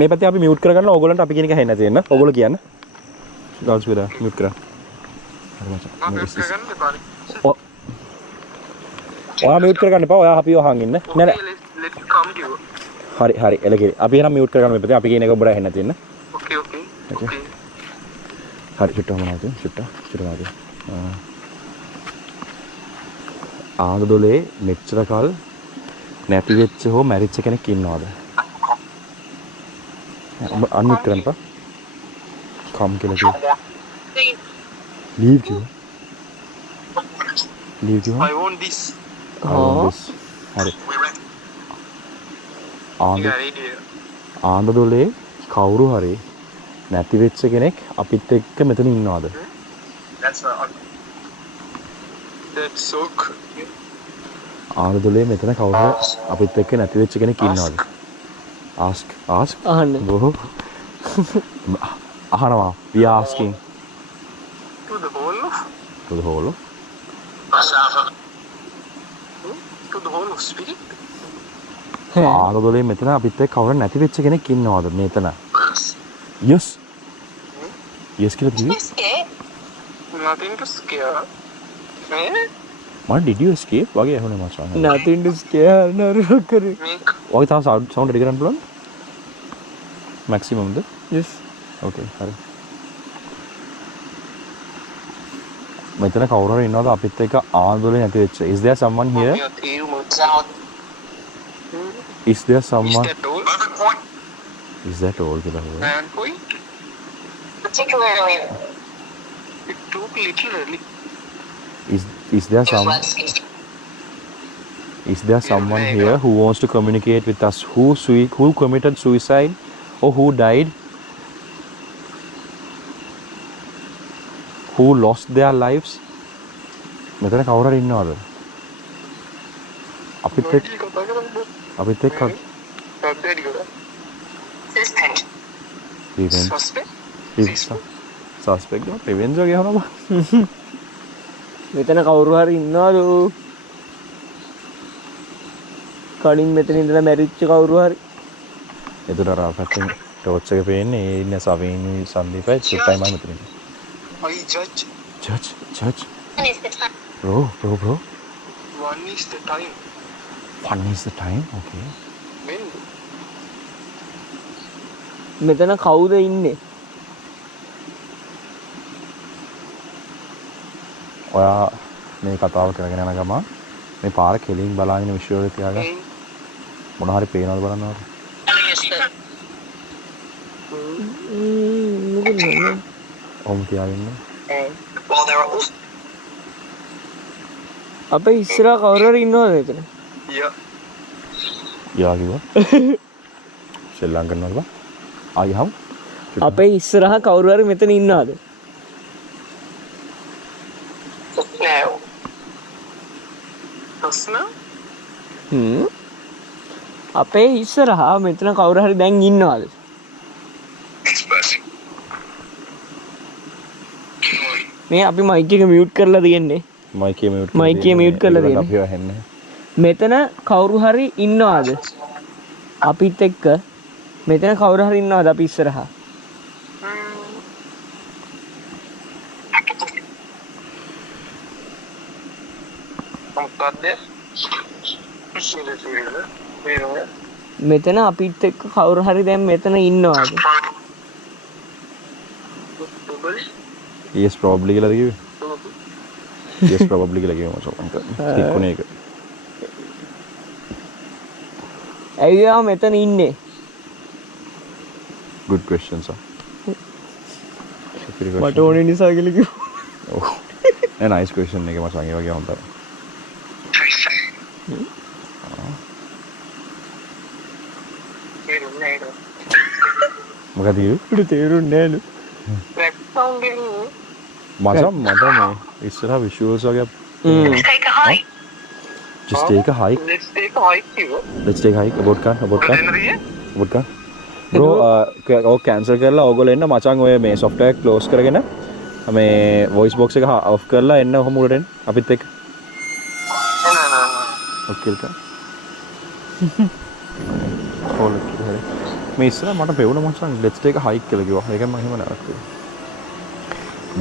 මේ පැත්තේ අපි මියුට් කරගන්න ඕගොල්ලන්ට අපි කියන එක ඇහෙන්නේ නැති වෙන්න. ඕගොල්ලෝ කියන්න. ගාල්ස් විතර මියුට් කරන්න. හරි මචං. ඔයා මියුට් කරගන්න එපා. ඔයා අපි වහන් ඉන්න. නෑ නෑ. හරි එලකිරි. අපි එහෙනම් මියුට් කරගන්න මේ පැත්තේ. අපි කියන එක ඔබට ඇහෙන්නේ නැති වෙන්න. ඕකේ. හරි චුට්ටම නැති. චුට්ට නැති. ආගදොලේ මෙච්චර කල් නැති වෙච්ච හෝ මැරිච්ච කෙනෙක් ඉන්නවද? අන්මියුට් කරන්න එපා. කම් කියලා කිව්වා. ලීව් කිව්වා. I want this. හරි. ආන්දදොලේ කවුරු හරි නැති වෙච්ච කෙනෙක් අපිත් එක්ක මෙතන ඉන්නවද? That's so cool. ආන්දදොලේ මෙතන කවුරු හරි අපිත් එක්ක නැති වෙච්ච කෙනෙක් ඉන්නවද? ask අහන්න. බොහෝ අහනවා. we are asking To the whole of? to the whole To the whole of spirit? ආන්දදොලේ මෙතන අපිත් එක්ක කවුරු නැති වෙච්ච කෙනෙක් ඉන්නවද මෙතන? yes කියලා කිව්වේ? Nothing to scare. මම did you escape වගේ ඇහුනේ මචං. nothing to scare නරු කරේ. Make. වගේ තව සවුන්ඩ් එඩි කරන්න පුළුවන්? maximum ද? yes. okay හරි. මෙතන කවුරු හරි ඉන්නවද අපිත් එක්ක ආන්දෝලනය නැති වෙච්ච? is there someone here? is there someone? is that all කියලා හොයනවා. And point. Particularly. It took literally. is there someone here who wants to communicate with us who committed suicide or who died, who lost their lives? මෙතන කවුරු හරි ඉන්නවද? අපිත් එක්ක සස්පෙක්ට් රිවෙන්ජ් වගේ හොනවා. මෙතන කවුරු හරි ඉන්නවද? කලින් මෙතන ඉඳලා මැරිච්ච කවුරු හරි. එතන අර පැත්තෙන් ටෝච් එක පේන්නේ. ඒ ඉන්නේ සවීනි සංදීපයි චුට්ටයි මම මෙතන ඉන්නේ. I judge. Judge. Bro. One is the time. One is the time. Okay. When? මෙතන කවුද ඉන්නේ? ඔයා මේ කතාව කරගෙන යන ගමන් මේ පාර කෙලින් බලාගෙන විශ්වය තියාගන්න. මොන හරි පේනවද බලන්නවද? ඔම් තියාගෙන. අපේ ඉස්සරහ කවුරු හරි ඉන්නවද මෙතන? Yeah. යා කිව්වා. ශ්‍රී ලංකන්නවද බා? ආයිහම්. අපේ ඉස්සරහ කවුරු හරි මෙතන ඉන්නවද? අපේ ඉස්සරහා මෙතන කවුරු හරි දැන් ඉන්නවද? මේ අපි මයික් එක මියුට් කරලා තියෙන්නේ. මයික් එක මියුට් මයික් එක මියුට් කරලා තියෙන්නේ. අපි වහෙන්නේ. මෙතන කවුරු හරි ඉන්නවද? අපිත් එක්ක මෙතන කවුරු හරි ඉන්නවද අපි ඉස්සරහා? මෙතන අපිත් එක්ක කවුරු හරි දැන් මෙතන ඉන්නවද? yes probably කියලා කිව්වේ. yes probably කියලා කිව්වම සෝන්ක. තික්ුණේ එක. ඇයියා මෙතන ඉන්නේ? good question sir. මට ඕනේ නිසා කියලා කිව්වා. ඔව්. ඒ nice question එක මචං ඒ වගේ හොඳයි. මොකද කිව්වේ? තේරුන්නේ නෑලු. මචං මට මේ ඉස්සරහ visuals වගේ Take a hike. just take a hike. Let's take a hike here. let's take a hike about car bro ඔය කැන්සල් කරලා ඕගොල්ලෝ එන්න මචං ඔය මේ software close කරගෙන මේ voice box එක off කරලා එන්න ඔහොම උඩට එන්න අපිත් එක්ක ඔක්කේ එක මේ ඉස්සර මට පෙවුන මචං let's take a hike කියලා කිව්වා ඒකෙන් මම එහෙම නරකුවා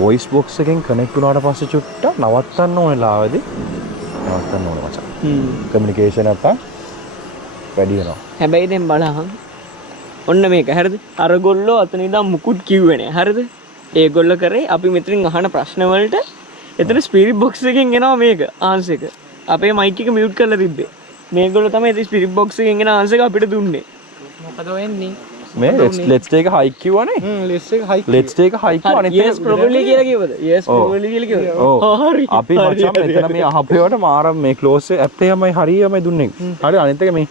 voice box එකෙන් connect වුණාට පස්සේ චුට්ටක් නවත්තන්න ඕනේ ලාවේදී නවත්තන්න ඕනේ මචං communication එක වැඩි වෙනවා හැබැයි දැන් බලහන් ඔන්න මේක හරිද? අරගොල්ලෝ අතන ඉඳන් මුකුත් කිව්වේ නෑ හරිද? ඒගොල්ලෝ කරේ අපි මෙතනින් අහන ප්‍රශ්න වලට එතන ස්පිරිට් බොක්ස් එකෙන් එනවා මේක ආන්සර් එක. අපේ මයික් එක මියුට් කරලා තිබ්බේ. මේගොල්ලෝ තමයි ඒ ස්පිරිට් බොක්ස් එකෙන් එන ආන්සර් එක අපිට දුන්නේ. මොකද වෙන්නේ? මේ let's take a hike කිව්වනේ ලෙස් එක හයි let's take a hike කිව්වා අනිත් yes probably කියලා කිව්වද? yes probably කියලා කිව්වද? ඔව් හරි. අපි මචං මෙතන මේ අහපේවට මාර මේ close app එකමයි හරියමයි දුන්නේ. හරි අනිත් එක මේ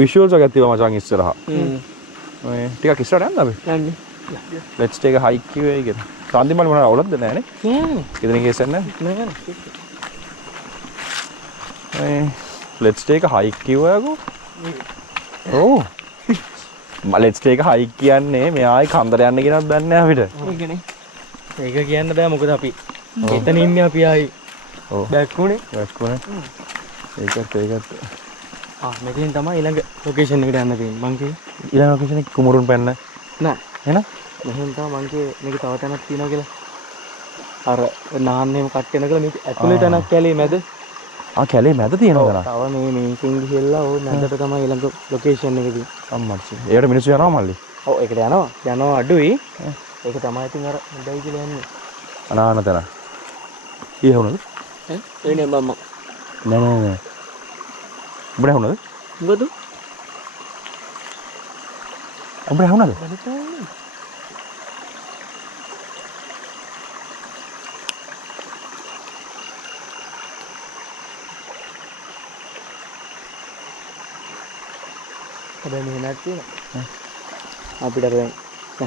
visuals එකක් තිබ්බා මචං ඉස්සරහා. ඔය ටිකක් ඉස්සරහට යන්න අපි. යන්නේ. let's take a hike කිව්වේ ඒක. සාන්දිමල් මොනවා අවුලක්ද නෑනේ. නෑ. ඉතින් කේස් නැහැ. නෑ. let's take a hike කිව්වයකෝ. ඔව්. let's take a hike කියන්නේ මෙයායි කන්දර යන්න කියනවත් දන්නේ නැහැ අපිට. ඒකනේ. ඒක කියන්න බෑ මොකද අපි එතන ඉන්නේ අපි ආයි ඔව්. බැක්කුනේ. වැක්කුනේ. ඒකත් මෙතෙන් තමයි ඊළඟ ලොකේෂන් එකට යන්න තියෙන්නේ මං කියේ ඊළඟ ලොකේෂන් එක කුමරුන් පැන්න. නෑ එහෙනම් මෙහෙන් තමයි මං කියේ මේක තව තැනක් තියෙනවා කියලා අර නාන්නෙම කට් වෙන කියලා මේක ඇතුළේ තැනක් කැලේ මැද කැලේ මැද තියෙනවා තව මේ මේකෙන් ගිහිල්ලා ඕ මැදට තමයි ඊළඟ ලොකේෂන් එක තියෙන්නේ අම්මච්චි. ඒකට මිනිස්සු යනවා මල්ලි. ඔව් ඒකට යනවා අඩුයි ඒක තමයි ඉතින් අර හොඳයි කියලා යන්නේ අනාන තැන. ඊ හවුනද? එනේ මම. නෑ. උඹට හවුනද? මොකද? උඹට හවුනද? හැබැයි මෙහෙමක් තියෙනවා අපිට අර දැන්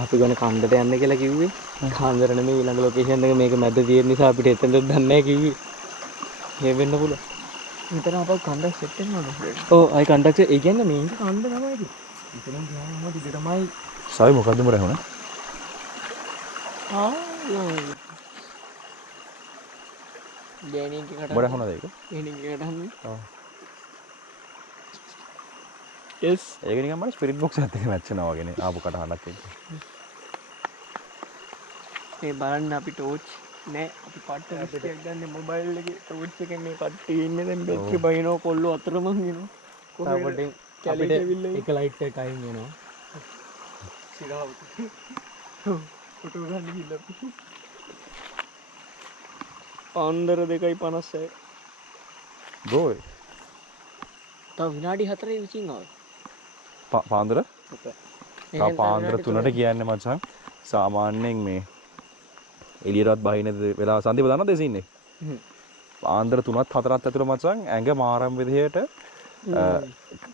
අපි ගොන කන්දට යන්න කියලා කිව්වේ කාන්දර නෙමෙයි ඊළඟ ලොකේෂන් එක මේක මැද තියෙන නිසා අපිට එතනද දන්නේ නැහැ කිව්වේ ඒ වෙන්න පුළුවන් මෙතන අපව කණ්ඩක් සෙට් වෙනවද? ඔව් අය කන්ඩක්ටර් ඒ කියන්නේ මේක කන්ද තමයි ඉතින් ඉතින් ගියාම දිග තමයි සාවි මොකද්ද උඹට හවුන? ගෑණියෙක් එකට. උඹට හවුනද ඒක? ගෑණියෙක් එකට හම්බුනේ. ඔව්. yes. ඒක නිකන් මම ස්පිරිට් බොක්ස් එකත් එක්ක මැච් වෙනවා වගේනේ ආපු කටහඬක් එක්ක. මේ බලන්න අපි ටෝච් නෑ අපි පට්ට ලිස්ට් එකක් ගන්න මොබයිල් එකේ ටෝච් එකෙන් මේ කට්ටිය ඉන්නේ දැන් බෙච්ච බයිනෝ කොල්ලෝ අතරමං එනවා. අපිට කැලේට ඇවිල්ලා එක ලයිට් එක අයින් වෙනවා සිරාවට. ෆොටෝ ගන්න ගිහලා අපි. පාන්දර 2:56. ගෝයි. තව විනාඩි 4 විසින් ආවා. පාන්දර? එහෙනම් පාන්දර 3ට කියන්නේ මචං සාමාන්‍යයෙන් මේ එළියටවත් බහින වෙලාව සන්දිප දන්නවද ඒ සීන් එක? පාන්දර 3ත් 4ත් ඇතුළත මචං ඇඟ මාරම් විදිහට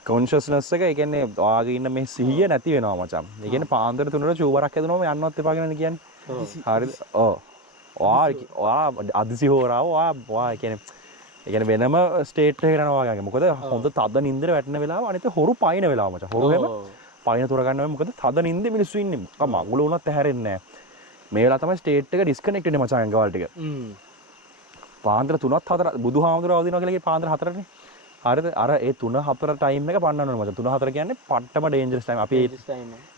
කොන්ෂස්නස් එක ඒ කියන්නේ ඔයාගේ ඉන්න මේ සිහිය නැති වෙනවා මචං. ඒ කියන්නේ පාන්දර 3ට චූබරක් හැදුනම යන්නවත් එපා කියලානේ කියන්නේ. හරිද? ඔව්. ඔයා අදිසි හොරාව ඔයා ඒ කියන්නේ ඒ කියන්නේ වෙනම ස්ටේට් එකකට යනවා වගේ. මොකද හොඳ තද නින්දට වැටෙන වෙලාව අනිත් හොරු පයින් වෙලාව මචං. හොරු හැම පයින් තොර ගන්නවා මොකද තද නින්දේ මිනිස්සු ඉන්නේ. මගුල වුණත් ඇහැරෙන්නේ නැහැ. මේ වෙලාව තමයි ස්ටේට් එක ඩිස්කනෙක්ට් වෙන්නේ මචං අංගවල ටික. පාන්දර 3ත් 4 බුදුහාමුදුරුවෝ අවදිනවා කියලා කියේ පාන්දර 4නේ. හරිද? අර ඒ 3-4 ටයිම් එක පන්නන්න ඕනේ මචං. 3-4 කියන්නේ පට්ටම ඩේන්ජරස් ටයිම්. අපි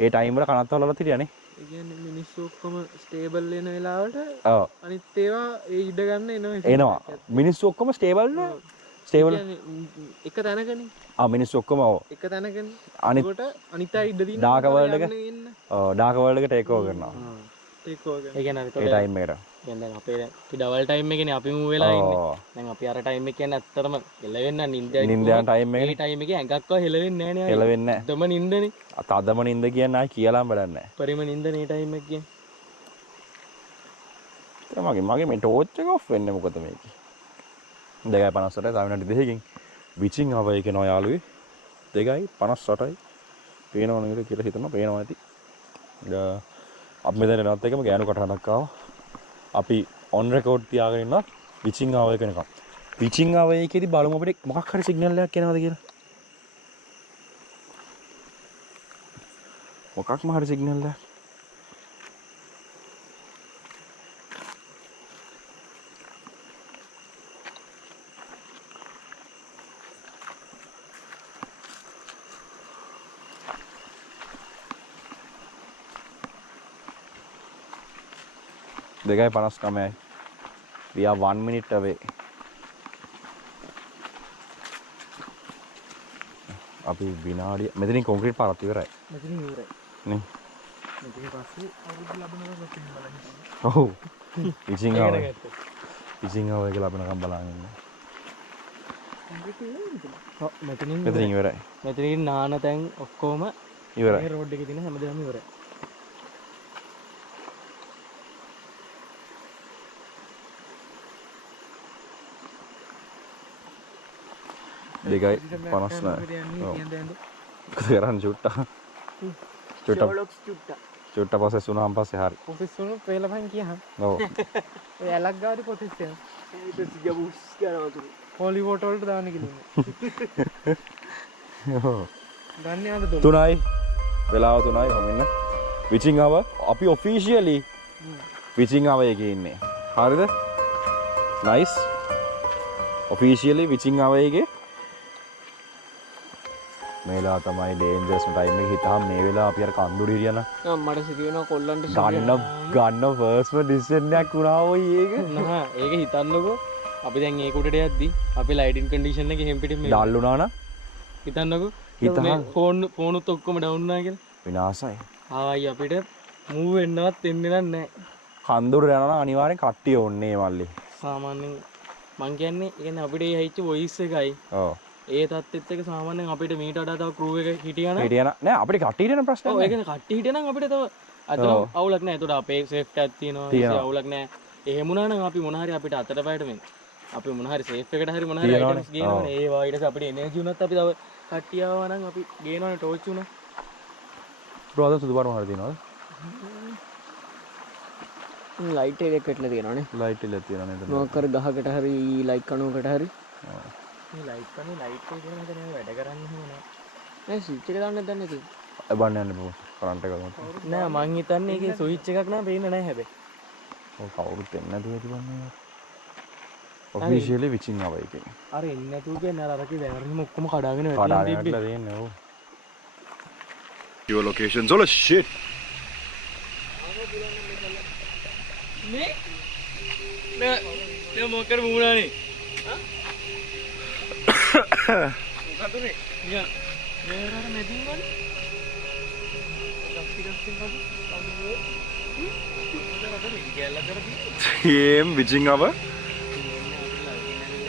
ඒ ටයිම් වල කනත් වලත් හිටියානේ. ඒ කියන්නේ මිනිස්සු ඔක්කොම ස්ටේබල් වෙන වෙලාවට ඔව්. අනිත් ඒවා ඒ ඉඩ ගන්න එනවා. මිනිස්සු ඔක්කොම ස්ටේබල් නේ. ස්ටේබල් එක තැනකනේ. මිනිස්සු ඔක්කොම ඔව්. එක තැනකනේ. අනිත් අනිත් අය ඉඩ දින්න ඩාර්ක් වර්ල්ඩ් එක ඔව් ඩාර්ක් වර්ල්ඩ් එක ටේක් ඕවර් කරනවා. ටේක් ඕවර් ඒ කියන්නේ ඒ ටයිම් එකට. දැන් අපේ ඩවල් ටයිම් එකනේ අපි මූ වෙලා ඉන්නේ. දැන් අපි අර ටයිම් එක කියන්නේ ඇත්තටම හෙලවෙන්න නින්ද නින්ද යන ටයිම් ඒ එකනේ. ටයිම් එකේ ඇඟක්ව හෙලවෙන්නේ නැහැ නේ. හෙලවෙන්නේ නැහැ. දම නින්දනේ. තදම නින්ද කියන්නේ ආයි කියලාම බලන්නේ නැහැ. පරිම නින්දනේ ටයිම් එක කියන්නේ. මගේ මේ ටෝච් එක ඔෆ් වෙන්නේ මොකද මේකේ 2:58යි තව විනාඩි 2කින් විචින් ආව එක නෝ යාළුවේ 2:58යි පේනව නේද කියලා හිතනවා පේනවා ඇති අපි මෙතන නවත් එකම ගෑනු කටහඬක් ආවා අපි ඔන් රෙකෝඩ් තියාගෙන ඉන්නවා විචින් ආව එක නිකන් විචින් ආව එකේදී බලමු අපිට මොකක් හරි සිග්නල් එකක් එනවද කියලා මොකක්ම හරි සිග්නල් එකක් දෙකයි 59යි. We are 1 minute away. අපි විනාඩිය මෙතනින් කොන්ක්‍රීට් පාරක් ඉවරයි. මෙතනින් ඉවරයි. නේ. මෙතනින් පස්සේ අවුරුදු ලැබෙනවා මෙතනින් බලන්න. ඔව්. ඉතින් ආව. ඉතින් ආව එක ලැබෙනකම් බලන් ඉන්න. ඔව් මෙතනින් මෙතනින් ඉවරයි. මෙතනින් නාන තැන් ඔක්කොම ඉවරයි. මේ රෝඩ් එකේ තියෙන හැමදේම ඉවරයි. දෙකයි 59. ඔව්. කරන් චුට්ටා. චුට්ටා පස්සේ සුණාම් පස්සේ හරි. ඔෆිස් වල පෙළපන් කියහන්. ඔව්. ඔය ඇලක් ගාවදී පොතෙස් යන. ඒක සිගබුස් කරනවතුරු. හොලි වෝටර් වලට දාන්න කියලා. ඔව්. ගන්න යන්න දුන්න. 3යි. වෙලාව 3යි කොමින්න. විචින් ආව අපි ඔෆිෂියලි විචින් ආව එකේ ඉන්නේ. හරිද? නයිස්. ඔෆිෂියලි විචින් ආව එකේ මේලා තමයි ඩේන්ජර්ස් ටයිම් එක හිතාම මේ වෙලාව අපි අර කන්දුඩි හිරියන මට සිදුවෙනවා කොල්ලන්ට ගන්න ෆර්ස්ට් ඩිසිෂන් එකක් වුණා ඔය ඒක නෑ ඒක හිතන්නකෝ අපි දැන් ඒ කුටට යද්දි අපි ලයිටින් කන්ඩිෂන් එකේ හැම් පිටින් මේ ඩල් වුණා නම් හිතන්නකෝ හිතන්න. ෆෝනුත් ඔක්කොම ඩවුන් වුණා කියලා විනාසයි ආයි අපිට මූව් වෙන්නවත් එන්නේ නැහැ කන්දුඩ යනවා නම් අනිවාර්යෙන් කට්ටිය ඕනේ මල්ලි සාමාන්‍යයෙන් මං කියන්නේ ඒ කියන්නේ අපිට ඒ හැයිච්ච වොයිස් එකයි ඔව් ඒ තත්ත්වෙත් එක සාමාන්‍යයෙන් අපිට මීට වඩා තව ක්‍රූ එක හිටියා නම් හිටියන නෑ අපිට කට්ටියට යන ප්‍රශ්න ඔව් නෑ ඒ කියන්නේ කට්ටිය හිටියා නම් අපිට තව අතන ඔව්. අවුලක් නැහැ ඒතකොට අපේ සේෆ්ටි එකක් තියෙනවා තියෙනවා. ඒ අවුලක් නැහැ එහෙම වුණා නම් අපි මොන හරි අපිට අතට පයට මේ අපි මොන හරි සේෆ් එකට හරි මොන හරි තියෙනවනේ. අයිටම්ස් ගේනවනේ ඒ වයිඩස් අපිට එනර්ජි උනත් අපි තව කට්ටිය ආවා නම් අපි ගේනවනේ ටෝච් උනා බ්‍රෝද සුදු පාට මොනවද තියෙනවද ලයිට් එකක් කටලා තියෙනවනේ ලයිට් එක තියෙනවා නේද මොකක් හරි ගහකට හරි ලයිට් කණුවකට හරි මේ ලයිට් කනේ ලයිට් එක කියන මට නෑ වැඩ කරන්න එහෙම නෑ. නෑ ස්විච් එක දාන්න නැද්ද නැති බන්න යන්න බෝ කරන්ට් එක ගමු නෑ මං හිතන්නේ ඒකේ ස්විච් එකක් නෑ පේන්නේ නෑ හැබැයි. ඔව් කවුරුත් එන්නේ නැතුව තිබන්නේ ඔෆිෂියලි විචින් ආව එකේ අර එන්නේ නැතුව කියන්නේ අර අරකේ වැරදිම ඔක්කොම කඩාගෙන කඩාගෙන වැටලා තිබ්බේ. වැටලා තියෙන්නේ ඔව් your locations all shit නෑ මොකද මුණානේ මොකදනේ නිකන් මේකට මැදින් වань team විචින් ආව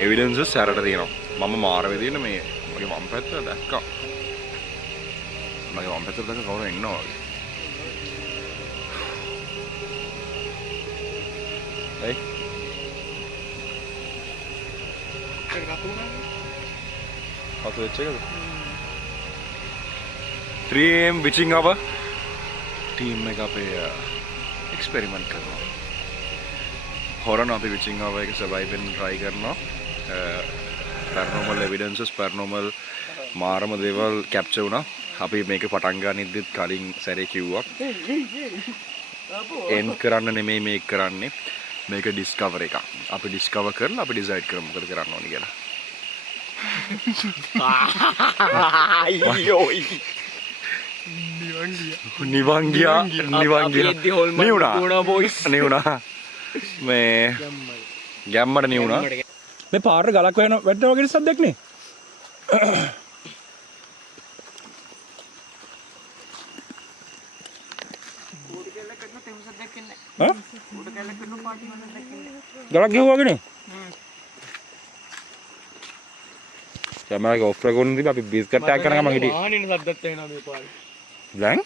evidences සැරට තියෙනවා මම මාර වෙදින මේ මගේ වම් පැත්ත දැක්කා මගේ වම් පැත්තට දැක්ක කවුරු ඉන්නවා වගේ කතු වෙච්ච එකද 3am විචින් ආව ටීම් එක අපේ එක්ස්පෙරිමන්ට් කරනවා හොරන අපි විචින් ආව එක සර්වයිව් වෙන්න try කරනවා පැරනෝමල් එවිඩන්සස් පැරනෝමල් මාරම දේවල් කැප්චර් වුණා. අපි මේක පටන් ගන්නෙද්දිත් කලින් සැරේ කිව්වා. එන් කරන්න නෙමෙයි මේක කරන්නේ. මේක ඩිස්කවර් එකක්. අපි ඩිස්කවර් කරලා අපි ඩිසයිඩ් කරමු මොකද කරන්න ඕනි කියලා. නිවන් ගියා මේ ගැම්මට නිවුණා. මේ පාරට ගලක් වැටෙනවා වගේ සද්දයක් නේ. ගලක් ගිහුවා වගේ නේ. කැමරාව ඔෆ් කරගෙන ඉඳි අපි බිස්කට් ටැග් කරන ගමන් හිටියේ. ආනින සද්දත් එනවා මේ පාරේ. දැන්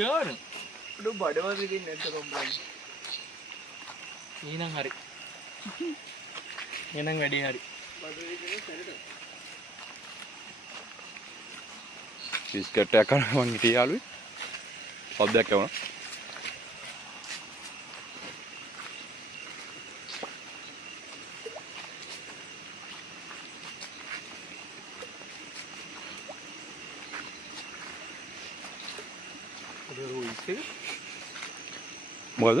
යාර උඩ බඩවල ඉතින් නැද්ද කොම්බලන්. ඊනම් හරි. එනං වැඩි හරි. බිස්කට් ටැග් කරන ගමන් හිටියේ යාළුවේ. සද්දයක් ඇහුණා. මොකද?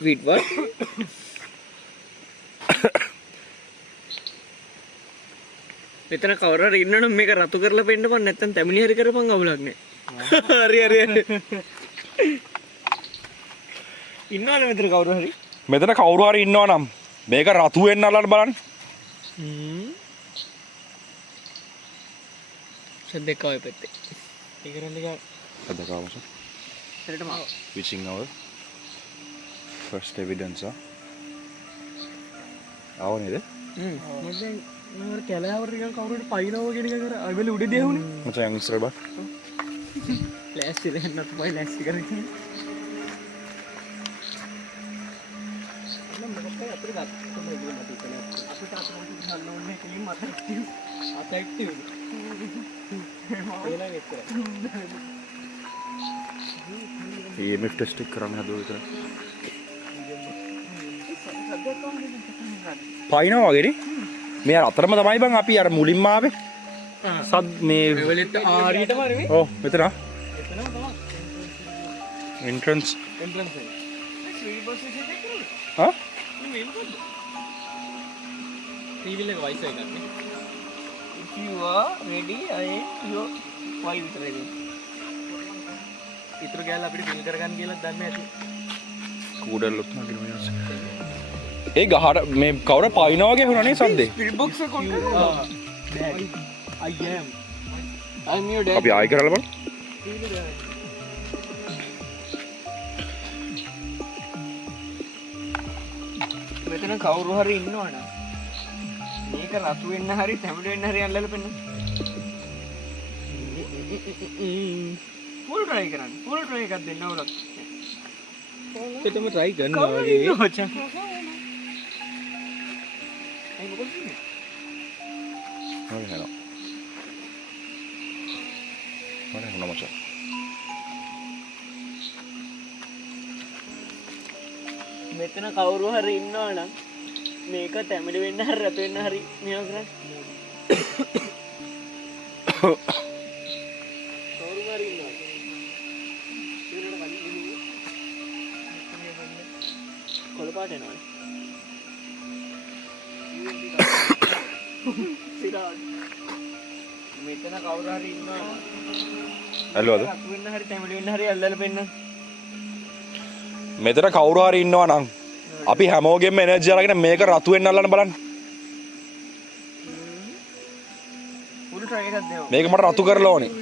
Wait, what? මෙතන කවුරු හරි ඉන්නවනම් මේක රතු කරලා පෙන්නපන් නැත්නම් තැමිලි හරි කරපන් අවුලක් නෑ. හරි. ඉන්නවනේ මෙතන කවුරු හරි? මෙතන කවුරු හරි ඉන්නවා නම් මේක රතු වෙන්න අල්ලන්න බලන්න. සද්දක ඔය පැත්තේ. ඒක රෙන්ද ගා. සද්දකවස. හරියටම ආව. Wishing our first evidence. ආව නේද? මම දැන් මම කැලෑවර නිකන් කවුරුහරි පයින්නවා කියන එක කර අයිබල උඩදී ඇහුනේ. මචං ඉස්සර බා. ලෑස්ති දෙන්නත් පයි ලෑස්ති කරගෙන. EMF ටෙස්ට් එක කරන්න හදුවා විතර. පයින්නවා වගේනේ. මේ අතරම තමයි බං අපි අර මුලින්ම ආවේ. සද් මේ වෙලෙත් ආරියටම හරි මේ. ඔව් මෙතන. එතනම තමයි. එන්ට්‍රන්ස්. එන්ට්‍රන්ස් එක. ස්පීඩ් බස් එකේ දෙකනේ. හා? මේ මොකද? ටීවී එක වයිස් එකක් නේ. If you are ready, I am your wife ready. ඉතුරු ගෑල්ලා අපිට බිල් කරගන්න කියලා දන්නේ නැති. කූඩල්ලොත් නගිනවා. ඒ ගහට මේ කවුරු පයින්නවා වගේ වුණා නේ සද්දේ. Spirit box එක කොන් කරනවා. I am. I'm your dad. අපි ආයි කරලා බලමු. මෙතන කවුරු හරි ඉන්නවනම් මේක රතු වෙන්න හරි තැඹිලි වෙන්න හරි අල්ලලා පෙන්න. ෆුල් try කරන්න. ෆුල් try එකක් දෙන්න ඕනක්. එතම try කරනවා වගේ. මචං. අය මොකද කියන්නේ? හරි හරි. හරි හරි මචං. මෙතන කවුරු හරි ඉන්නවනම් මේක තැඹිලි වෙන්න හරි රතු වෙන්න හරි මේවා කරන්න. කවුරු හරි ඉන්නවා. කොළපාට එනවා. මෙතන කවුරු හරි ඉන්නවනම් ඇල්ලුවද? රතු වෙන්න හරි තැඹිලි වෙන්න හරි අල්ලලා පෙන්න. මෙතන කවුරු හරි ඉන්නවා නම් අපි හැමෝගෙම එනර්ජි අරගෙන මේක රතු වෙන්න අල්ලන්න බලන්න. ෆුල් try එකක් දෙනවා. මේක මට රතු කරලා ඕනේ.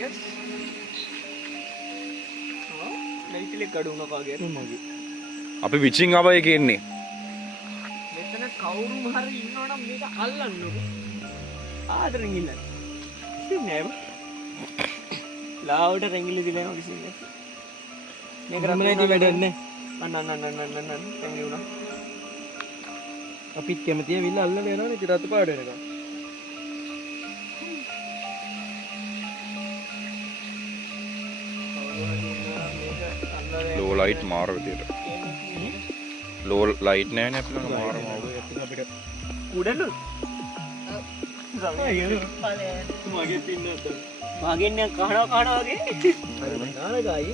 yes. ලයිට් එක කඩුණා කාගේ මගේ. අපි විචින් ආව එකේ ඉන්නේ. මෙතන කවුරු හරි ඉන්නවනම් මේක අල්ලන්නකො. ආදරෙන් ඉන්න. නෑ. ලාවට රැංගිලි දිලා කිසි නෑ. මේක රමණේදී වැඩන්නේ. අන්න පැමිණි වුණා. අපිත් කැමතිය විල්ල අල්ලලා යනවනේ ඉතින් රතු පාට වෙනකම්. ලෝ ලයිට් මාර විදියට. ලෝ ලයිට් නෑනේ අපිට මාර අපිට උඩලු මගේ පින්නත් මගෙන් කහනවා වගේ නානගායි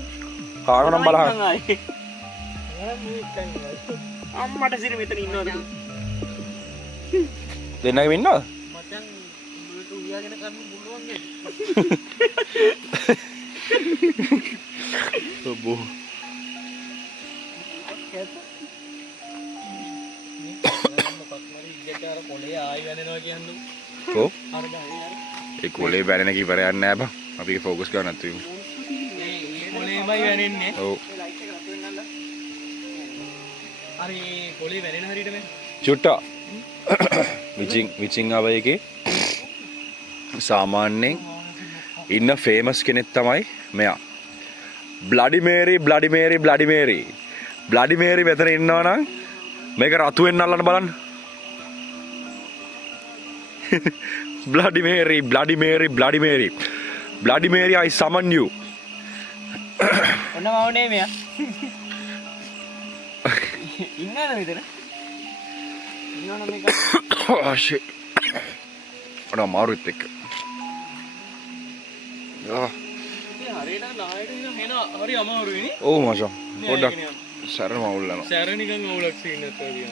කාරණම් බලහන්. අම්මට සිර මෙතන ඉන්නවද? දෙන්නගෙම ඉන්නවද? මචං උඹට උයාගෙන කන්න පුළුවන් නේද? ඔබෝ කොලේ ආයි වෙනවා කියන්නේ. කො අර ගහේ අර ඒ කොලේ බැරෙන කීපරයක් නෑ බං. අපි ෆෝකස් කරන්න නැතු වෙමු. මේ කොලේමයි වැනෙන්නේ. ඔව්. අර මේ කොලේ වැනෙන හරියට මේ චුට්ටා විචින් අවයකේ සාමාන්‍යයෙන් ඉන්න ෆේමස් කෙනෙක් තමයි මෙයා. බ්ලඩි මේරි මෙතන ඉන්නවනම් මේක රතු වෙන්න අල්ලන්න බලන්න. Bloody Mary, I summon you. ඔන්න මවනේ මෙයා. ඉන්නවද මෙතන? ඉන්නවනම් මේක Oh shit. අර මාරුත් එක්ක. හරියට නායට එන හරි අමාරුයි නේ. ඔව් මචං. පොඩ්ඩක් සැරම අවුල් යනවා. සැර නිකන් අවුලක් සීනත් වගේ.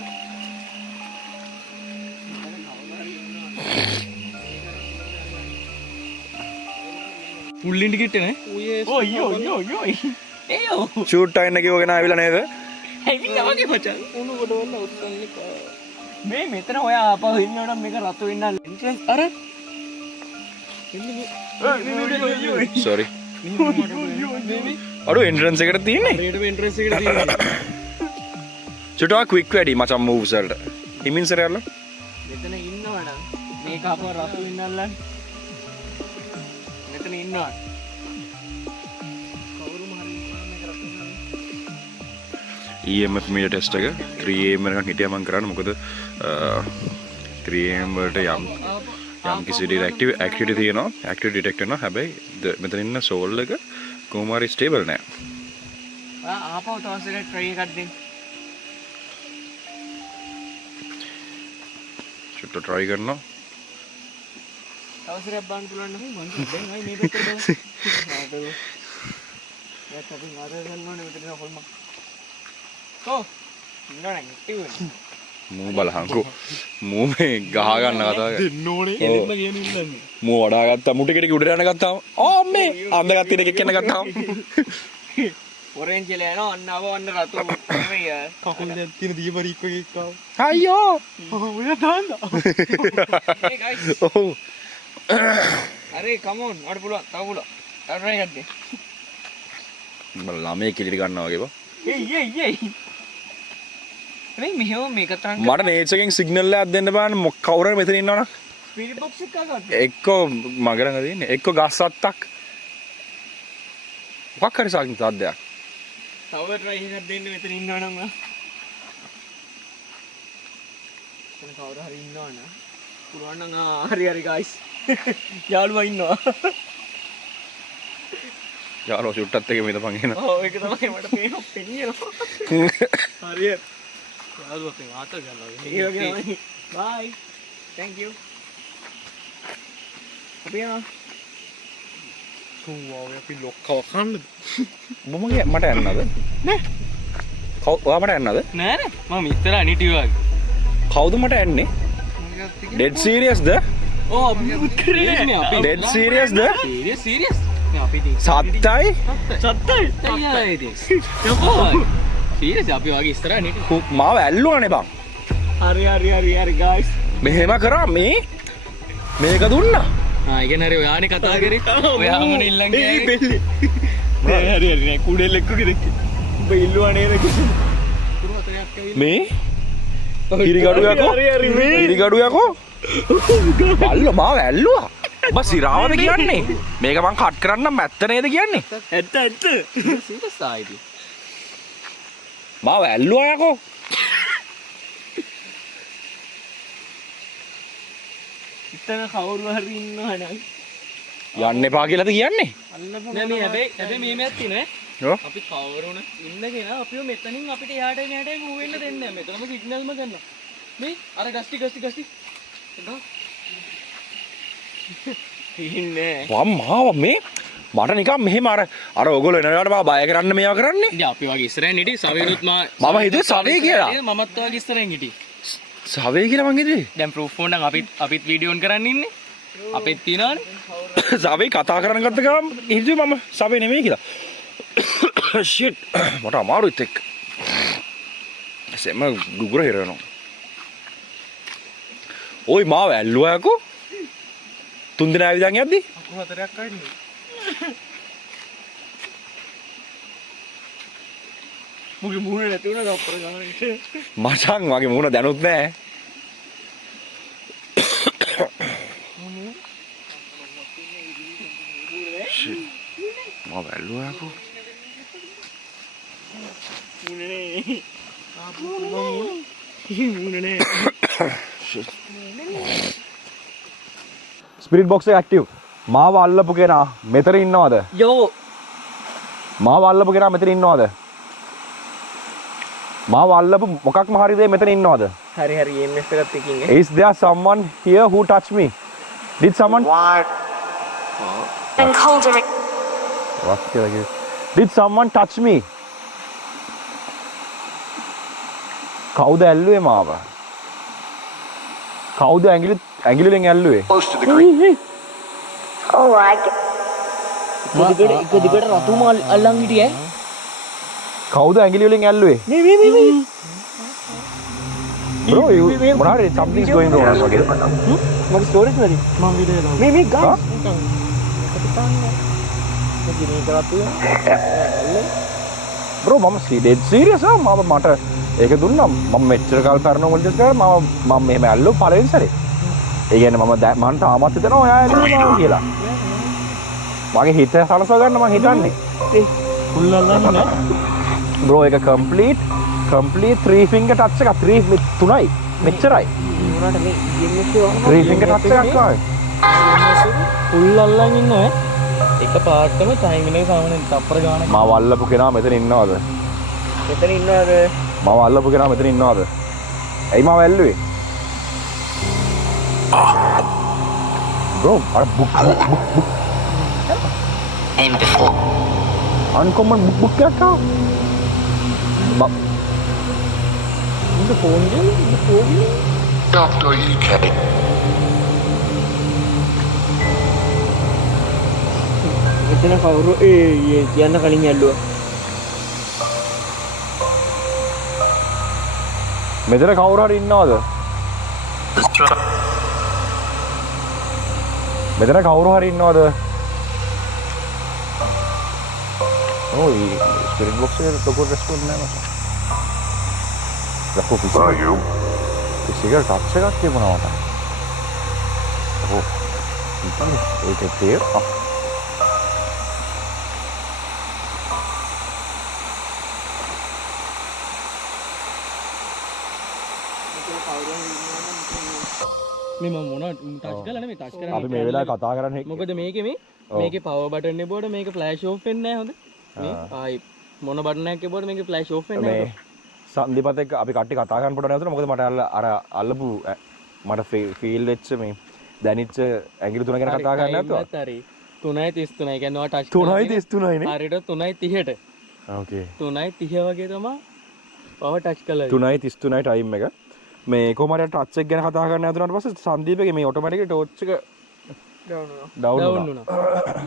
ෆුල් ඉන්ඩිකේටර් නේ. යෝ ඒයෝ ෂූට් ටයිම් එක ගෙවගෙන ආවිලා නේද? ඇවිල්ලා වගේ මචං උණු කොට වල උස්සන්නේ මේ මෙතන ඔය ආපහු ඉන්නකොට මේක රතු වෙන්න අර sorry. අර එන්ට්‍රන්ස් එකට තියෙන්නේ. රේඩ් එන්ට්‍රන්ස් එකට තියෙන්නේ. චුට්ටක් ක්වික් වැඩි මචං මූව්ස් වලට. හිමින් සරයල්ලා. මෙතන ඉන්නවනම් මේක අපව රතු වෙන්න අල්ලන්නේ මෙතන ඉන්නවා කවුරුම හරි මේක රතු වෙන්න EMF meter test එක 3am එකක් හිටියා මම කරන්න. මොකද 3am වලට යම් කිසි activity තියෙනවා. activity detect වෙනවා. හැබැයි මෙතන ඉන්න soul එක කොහොම හරි stable නෑ. ආපහු තවසරේ try එකක් දෙන්න චුට්ට try කරනවා. තවසරයක් බාන්න පුළුවන් නම් මං දැන් ආයි මේ පැත්තට බලන්න යාත් අපි මාතර ගන්නවනේ මෙතන හොල්ම ඉන්නවනම් ඉතින් මූ බලහන්කෝ. මූ මේ ගහ ගන්න කතාව. දෙන්න ඕනේ. එළින්ම කියන ඉල්ලන්නේ. මූ වඩා ගත්තා. මුටි කෙටි උඩට යන ගත්තාම මේ අන්දගත් තියෙන එකක් යන ගත්තාම ඔරෙන්ජ් එක යනවා අන්න අන්න රතු නෙමෙයි කකුල් දෙක තියෙන දීපරීක් වගේ එකක් ආවා. අයියෝ ඔය දාන්න. hey guys ඔව් අරේ come on අර පුළුවන් තව පුළුවන් try එකක් දෙන්න බල ළමයි කිලිට ගන්නවා වගේ බා. ඒ මෙහෙම මේක තරම් මට නේච් එකෙන් සිග්නල් එකක් දෙන්න බෑනේ. කවුරු හරි මෙතන ඉන්නවනම් ස්පීඩ් බොක්ස් එකක් ගන්න එක්කෝ මගේ ළඟ තියෙන්නේ. එක්කෝ ගස් අත්තක්. මොකක් හරි සාකින් සාද්දයක්. තව try එකක් දෙන්න මෙතන ඉන්නවනම් එතන කවුරු හරි ඉන්නවනම් පුළුවන් නම් හරි guys යාළුවා ඉන්නවා යාළුවා ෂුට්ටත් එක මෙතපන් එන. ඔව් ඒක තමයි මට පෙන්නනවා හරියට යාළුවා අපේ ආත ගන්නවා. ඒ වගේ තමයි bye thank you අපි යනවා කොහොමද අපි ලොක්කව කන්නද? මොමගේ මට යන්නද? නෑ. ඔයා මට යන්නද? නෑ නෑ මම ඉතර අනිටි වගේ. කවුද මට යන්නේ? Dead serious ද? ඕ අපි මුත් කරේ නේ අපි. Dead serious ද? serious නේ අපි ඉතින් සත්තයි? සත්තයි. අයියා ඉතින්. යකෝ. serious අපි වගේ ඉස්සරහ නිටි. මාව ඇල්ලුවානේ බං. හරි guys මෙහෙම කරා මේක දුන්නා. ඒ කියන්නේ හරි ඔයානේ කතා කරේ. ඔයාම ඉල්ලන් ගියේ. හරි නෑ කුඩෙල් එක්ක කිරෙක්. ඔබ ඉල්ලුවා නේද මේ ඉරිගඩු යකෝ. ඉරිගඩු යකෝ. බල්ලෝ මාව ඇල්ලුවා. ඔබ සිරාවද කියන්නේ? මේක මං කට් කරන්නම් ඇත්ත නේද කියන්නේ? ඇත්ත serious ආයිති. මාව ඇල්ලුවා යකෝ. ඉතන කවුරු හරි ඉන්නවා නේද? යන්න එපා කියලාද කියන්නේ? නෑ මේ හැබැයි මේ මේත් තියෙනවා ඔව්. අපි කවුරුන ඉන්නගෙන අපිව මෙතනින් අපිට එහාට මෙහාට මූව් වෙන්න දෙන්නේ නැහැ. මෙතනම සිග්නල්ම ගන්නවා. මේ අර ගස්ටි ඉන්නේ. මාව මේ මට නිකන් මෙහෙම අර ඔයගොල්ලෝ එනවාට මාව බය කරන්න මේවා කරන්නේ. ඉතින් අපි වගේ ඉස්සරහින් හිටියේ සවේනුත් මම හිතුවේ සවේ කියලා. මමත් වගේ ඉස්සරහින් හිටියේ. සවේ කියලා මං හිතුවේ. දැන් ප්‍රූෆ් ෆෝන් නම් අපිත් වීඩියෝ ඔන් කරන්න ඉන්නේ. අපිත් තියනවානේ. සවේ කතා කරන්න ගත්ත ගමන් හිතුවේ මම සවේ නෙමෙයි කියලා. shit මට අමාරුයි එක්ක. සෙම ගුගුර හිරවනවා. ඔයි මාව ඇල්ලුවා යකෝ. 3 දින ආවිදන් යද්දි. අකු 4ක් ආන්නේ. මුගේ මූණ නැති වුණා අපර ගානට. මචං වගේ මූණ දැනුත් නෑ. මාව ඇල්ලුවා යකෝ. ස්පිරිට් බොක්ස් එක ඇක්ටිව්. මාව අල්ලපු කෙනා මෙතන ඉන්නවද? යෝ මාව අල්ලපු කෙනා මෙතන ඉන්නවද? මාව අල්ලපු මොකක්ම හරි දෙයක් මෙතන ඉන්නවද? හරි EMF එකත් එකින් Is there someone here who touched me? Did someone? And colder. What කියලා කිව්වේ? Did someone touch me? කවුද ඇල්ලුවේ මාව? කවුද ඇඟිලි වලින් ඇල්ලුවේ? Oh, I get. එක දිගට රතුම අල්ලන් හිටියේ කවුද ඇඟිලි වලින් ඇල්ලුවේ? මේ Bro, මොනාරේ something's going wrong වගේ. මගේ ස්ටෝරීස් වලින් මම වීඩියෝ දානවා මේ ගාස් Bro, මම dead serious මට ඒක දුන්නා මම මෙච්චර කල් පැරනෝමල් කරලා මම මෙහෙම ඇල්ලුවා පළවෙනි සැරේ. ඒ කියන්නේ මම තාමත් හිතනවා ඔයා ඇල්ලුවා කියලා. මගේ හිත සලසව ගන්න මම හිතන්නේ. ෆුල් අල්ලන්නේ නෑ. Bro, ඒක complete 3 finger touch එකක් 3යි මෙච්චරයි. උනාට මේ EMF 3 finger touch එකක් ආවේ. ෆුල් අල්ලන් ඉන්නවා එක පාටම ටයිමින් එක සාමාන්‍යයෙන් තප්පර ගානක් මාව අල්ලපු කෙනා මෙතන ඉන්නවද? මෙතන ඉන්නවද? මාව අල්ලපු කෙනා මෙතන ඉන්නවද? ඇයි මාව ඇල්ලුවේ? Bro, අර book And before. uncommon book එකක් ආවා. ඉන්න ෆෝන් එකේ Dr. UK. මෙතන කවුරු කියන්න කලින් ඇල්ලුවා. මෙතන කවුරු හරි ඉන්නවද? මෙතන කවුරු හරි ඉන්නවද? ඔය ස්පිරිට් බොක්ස් එකේ ලොකු රෙස්පොන්ස් නෑ මචං. ලොකු පිසිකල්. පිසිකල් ටච් එකක් තිබුණා මට. ඔව්. ඉතින් ඒක තේර. මේ මම මොනවද ටච් කරලා නෙමෙයි ටච් කරන්නේ. අපි මේ වෙලාවේ කතා කරන්නේ මොකද මේකේ පවර් බටන් එකේ මේක ෆ්ලෑෂ් ඔෆ් වෙන්නේ නැහැ හොඳ. මේ ආයි මොන බටන් එකක් තිබුණාද මේකේ ෆ්ලෑෂ් ඔෆ් වෙන්නේ නැහැ. සන්දීපත් එක්ක අපි කට්ටිය කතා කරන්න පොඩ නැතුන මොකද මට අර අල්ලපු මට ෆීල් වෙච්ච මේ දැනිච්ච ඇඟිලි තුන ගැන කතා කරන්න නැතුව. හරි 3:33 කියන්නේ ඔයා ටච් 3:33 නේ. හරියට 3:30ට. ඕකේ. 3:30 වගේ තමයි පවර් ටච් කළා. 3:33 ටයිම් එක. මේ කොහමද ටච් එක ගැන කතා කරන්න නැතුනට පස්සේ සන්දීපගේ මේ ඔටෝමැටික් ටෝච් එක ඩවුන් වුණා.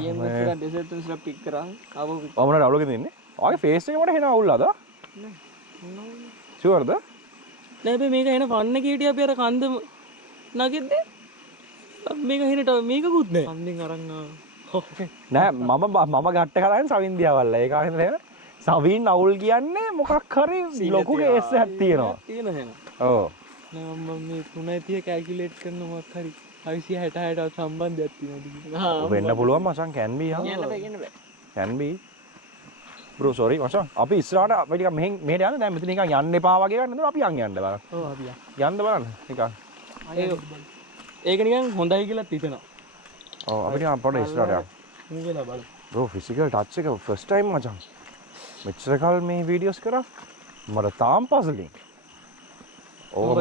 EMF එක ඩෙසර්ට් තුනක් පික් කරා. ආපහු මම ඩවුන්ලෝඩ් එකේ ඉන්නේ. ඔයාගේ ෆේස් එක මට හෙන අවුල්ලාද? ෂුවර්ද? නෑ බේ මේක එන ෆන්න කීටිය අපි අර කන්ද නගිද්දි මේක හෙනට මේකකුත් නෑ. කන්දෙන් අරන් නෑ මම ගට්ට කලින් සවින්දියාවල්ල ඒ කාරණේ නේද? සවින් අවුල් කියන්නේ මොකක් හරි ලොකු කේස් එකක් තියෙනවා. තියෙන එහෙනම්. ඔව්. නෑ මම මේ 3:30 කැල්කියුලේට් කරන මොකක් හරි 666ට සම්බන්ධයක් තියෙනවා. වෙන්න පුළුවන් මචං can be කියන්න බෑ. can be බ්‍රෝ සෝරි මචං. අපි ඉස්සරහට අපි ටිකක් මෙහෙට යන්න දැන් මෙතන නිකන් යන්න එපා වගේ ගන්න නේද අපි යන්න බලන්න. ඔව් අපි යන්න බලන්න නිකන්. ඒක නිකන් හොඳයි කියලා හිතෙනවා. ඔව් අපි නිකන් පොඩ්ඩක් ඉස්සරහට යන්න. මූවෙලා බලමු. බ්‍රෝ ෆිසිකල් ටච් එක ෆස්ට් ටයිම් මචං. මෙච්චර කල් මේ වීඩියෝස් කරා මට තාම පසලින්. ඕක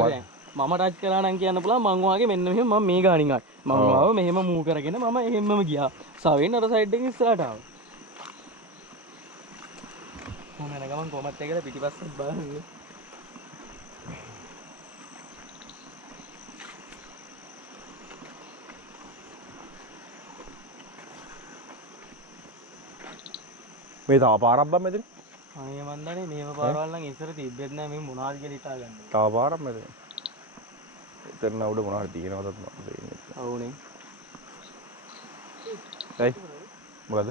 මම ටච් කරා නම් කියන්න පුළුවන් මං වාගේ මෙන්න මෙහෙම මම මේ ගානින් ආවේ. මම ආව මෙහෙම මූව් කරගෙන මම එහෙමම ගියා. සවෙන් අර සයිඩ් එකේ ඉස්සරහට ආවා. මම යන ගමන් කොහමත් එකද පිටිපස්සෙන් බලන්නේ. මේ තව පාරක් බම් මෙතන. අනේ මන් දන්නේ මේව පාරවල් නම් ඉස්සර තිබ්බෙත් නෑ මේ මොනවද කියලා හිතා ගන්න. තව පාරක් මෙතන. එතන උඩ මොනවද තියෙනවද මම දෙන්නේ. ඔව්නේ. ඇයි? මොකද?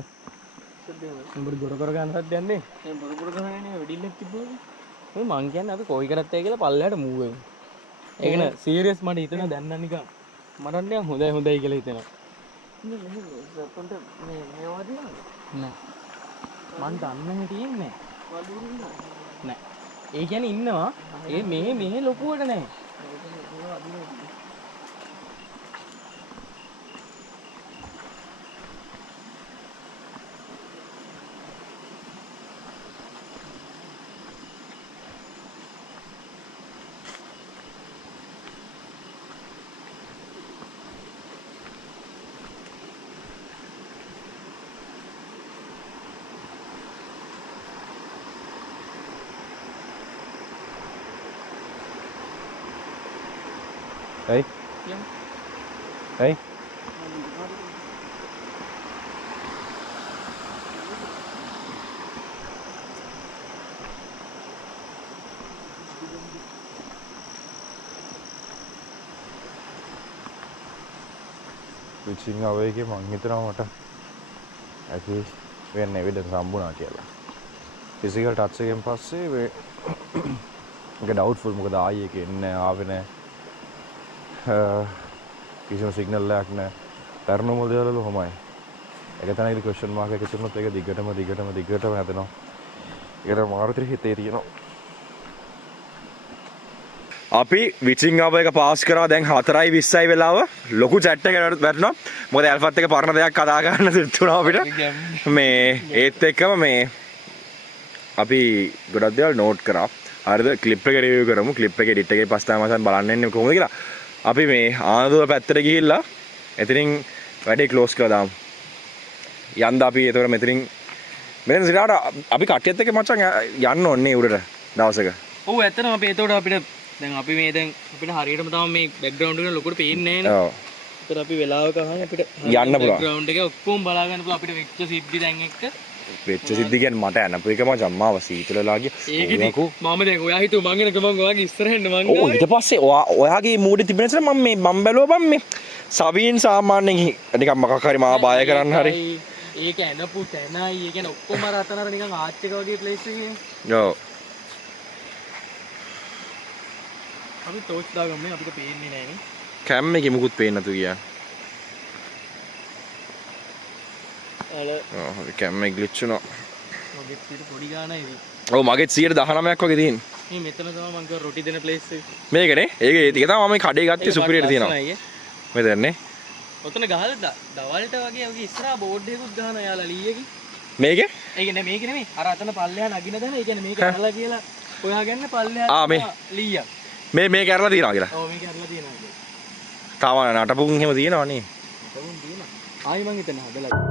උඹට ගොර කර ගන්නවත් යන්නේ. මේ බොර බොර ගහන්නේ නේ වෙඩිල්ලක් තිබ්බොද? මේ මං කියන්නේ අපි කොයි කරත් ඇයි කියලා පල්ලයට මූව් වෙමු. ඒක නේ සීරියස් මට හිතෙනවා දැන් නම් නිකන් මට නිකන් හොඳයි කියලා හිතෙනවා. මේ සප්පන්ට මේ වදිනවද? නෑ. මං දන්නේ හිටින්නේ නෑ. ඒ කියන්නේ ඉන්නවා. ඒ මේ ලොකුවට නෑ. ඇයි? ඇයි? විචින් අවේගේ මං හිතනවා මට ඇති වෙන්නේ එවිඩන්ස් හම්බුණා කියලා. ෆිසිකල් ටච් එකෙන් පස්සේ ඒක ඩවුට්ෆුල් මොකද ආයේ එක එන්නේ ආවේ නැහැ. කිසිම සිග්නල් එකක් නැහැ. පැරණුම දේවල් වල කොහොමයි? ඒක තමයි ක්වෙස්චන් මාක් එක තුනත් ඒක දිගටම හැදෙනවා. ඒකට මාරුතර හිතේ තියෙනවා. අපි විචින් ආව එක පාස් කරා දැන් 4:20යි වෙලාව. ලොකු chat එකකට වැටුණා. මොකද ඇල්ෆත් එක පරණ දෙයක් කතා ගන්න තිබුණා අපිට. මේ ඒත් එක්කම මේ අපි ගොඩක් දේවල් නෝට් කරා. හරිද? ක්ලිප් එක රිවිව් කරමු. ක්ලිප් එක එඩිට් එකේ පස්සේ තමයි මම බලන්න එන්නේ කොහොමද කියලා. අපි මේ ආනන්දවල පැත්තට ගිහිල්ලා එතනින් වැඩේ ක්ලෝස් කරලා දාමු. යන්න අපි ඒතකොට මෙතනින් සිරාට අපි කට්ටියත් එක්ක මචං යන්න ඕනේ උඩට දවසක. ඔව් ඇත්තටම අපි ඒතකොට අපිට දැන් අපි මේ දැන් අපිට හරියටම තමයි මේ බෑග්ග්‍රවුන්ඩ් එක ලොකුට පේන්නේ නැහැ නේ. ඔව්. ඒතර අපි වෙලාවක අහන්නේ අපිට යන්න පුළුවන්. බෑග්ග්‍රවුන්ඩ් එක ඔක්කොම බලා ගන්න පුළුවන් අපිට වෙච්ච සිද්ධි දැන් එක්ක. වෙච්ච සිද්ධි කියන්නේ මට යනපු එක මචං මාව සීතලලා ගියා. ඒකෙදි මම දැන් ඔයා හිතුව මං එනක මං ඔයාගේ ඉස්සරහින් මං ඔව් ඊට පස්සේ ඔයාගේ මූඩේ තිබෙන නිසා මම බැලුවා මේ සවීන් සාමාන්‍යයෙන් නිකන් මොකක් හරි මාව බය කරන්න හරි. ඒක එනපු තැනයි ඒ කියන්නේ ඔක්කොම රතනර නිකන් ආච් එක වගේ ප්ලේස් එකේ. ඔව්. අපි ටෝච් දාගමු අපිට පේන්නේ නැහැ නේ. කැම් එකේ මුකුත් පේන්නේ නැතු ගියා. ඔව් කැම් එක ග්ලිච් වුණා. මගේ පිට පොඩි ගානයි ඉතින්. ඔව් මගේ 19% වගේ තියෙන්නේ. මේ මෙතන තමයි මං කව රොටි දෙන ප්ලේස් එක. මේකනේ. ඒක තමයි මම මේ කඩේ ගත්තේ සුපිරියට තියෙනවා. මෙතනනේ. ඔතන ගහලා දවල්ට වගේ ඔගේ ඉස්සරහා බෝඩ් එකකුත් ගහන යාලා ලීයේකි. මේකේ? ඒක නේ මේක නෙමෙයි. අර අතන පල්ලෙහා නගින දන. ඒ කියන්නේ මේක කරලා කියලා හොයාගන්න පල්ලෙහා. ලීයක්. මේ කරලා තියනවා කියලා. ඔව් මේක කරලා තියෙනවා කියලා. තාම නටපුන් එහෙම තියෙනවා නේ. නටපුන් තියෙනවා. ආයි මං හිතන හදලා.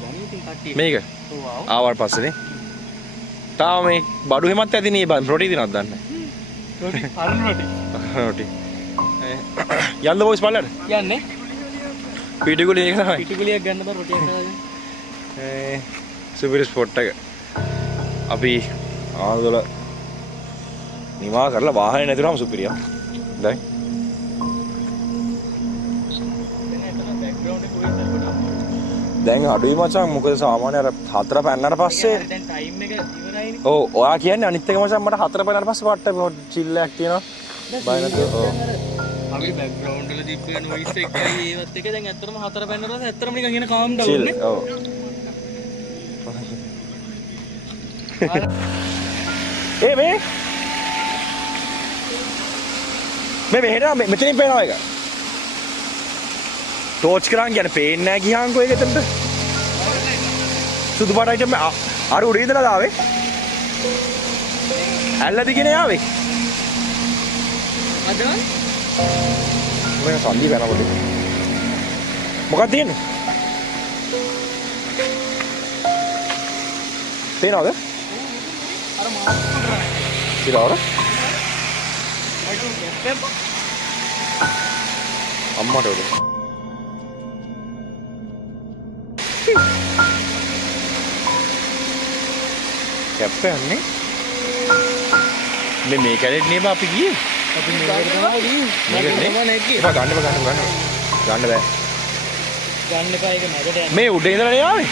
ගණිතින් කට්ටිය. මේක. ඔව් ආව. ආවට පස්සේනේ. තාම මේ බඩු හැමත් ඇති නේ බන් රොටි දිනක් දන්නේ. රොටි අර රොටි. රොටි. යන්න බොයිස් බලන්න. යන්නේ. පිටිගුලිය එක තමයි. පිටිගුලියක් ගන්න බර රොටියක් හදාගන්න. සුපිරි ස්පොට් එක. අපි ආන්දල නිවා කරලා වාහනේ නැතුනම සුපිරියා. දැන් දැන් අඩුයි මචං මොකද සාමාන්‍ය අර 4 පැන්නට පස්සේ දැන් ටයිම් එක ඉවරයිනේ. ඔව් ඔයා කියන්නේ අනිත් එක මචං මට 4 පැන්නට පස්සේ වට චිල් එකක් තියෙනවා. බය නැතුව ඔව්. අපි බෑග්ග්‍රවුන්ඩ් වල තිබ්බ නොයිස් එකයි ඒවත් එක දැන් ඇත්තටම 4 පැන්නට පස්සේ ඇත්තටම නිකන් කියන කාම් ඩවුන් නේ. ඔව්. ඒ මේ මෙහෙට මෙතනින් පේනවා එක. ටෝච් කරන් කියන්නේ පේන්නේ නැහැ ගියාන්කෝ ඒක එතනට. සුදු පාට අයිටම් අර උඩ ඉඳලා ආවේ. ඇල්ල දිගින ආවේ. අදවල් මම සන්දීප යනකොට. මොකක්ද තියෙන්නේ? පේනවද? අර මාස්ක් කරා. ඉතින් අම්මට උඩ. කැප් යන්නේ. මේ කැලේට නේද අපි ගියේ? අපි මේකට තමයි ගියේ. මේකට නේ? නැග්ගේ. එපා ගන්න බෑ. ගන්න බෑ. ගන්න එපා ඒක මැදට යන්න. මේ උඩ ඉඳලා නේ ආවේ.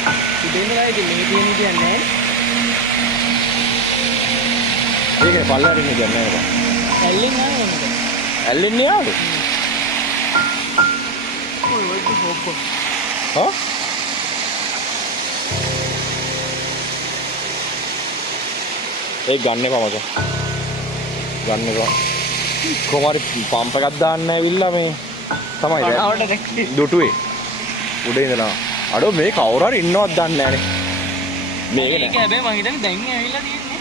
උඩින් ඉඳලා ඒක මේ තියෙන කියන්නේ නැහැ. ඒකේ පල්ලෙහාට ඉන්නේ කියන්නේ නෑ. ඇල්ලෙන් ආවේ නේද? ඇල්ලෙන්නේ ආවේ. ඔය බොබ්බ. හා? ඒ ගන්න එපා මචං. ගන්න එපා. කොහොමරි පම්ප් එකක් දාන්න ඇවිල්ලා මේ තමයි කතාවට දැක්කේ. දුටුවේ. උඩ ඉඳලා. අඩෝ මේ කවුරු හරි ඉන්නවද දන්නේ නැහනේ. මේක ඒක හැබැයි මං හිතන්නේ දැන් ඇවිල්ලා තියෙන්නේ.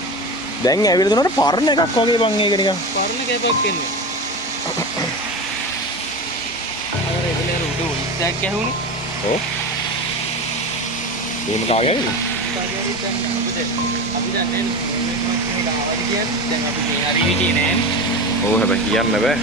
දැන් ඇවිල්ලා දුන්නාට පරණ එකක් වගේ බං ඒක නිකන්. පරණ කැපක් එන්නේ. අර එවලේ උඩ උස්සක් ඇහුනේ. ඔව්. එහෙම කාගෙද? කාගේරි දැන් අපි දැන් නේද මේක ආවද කියන්නේ දැන් අපි මේ හරි හිටියේ නෑනේ. ඔව් හැබැයි කියන්න බෑ.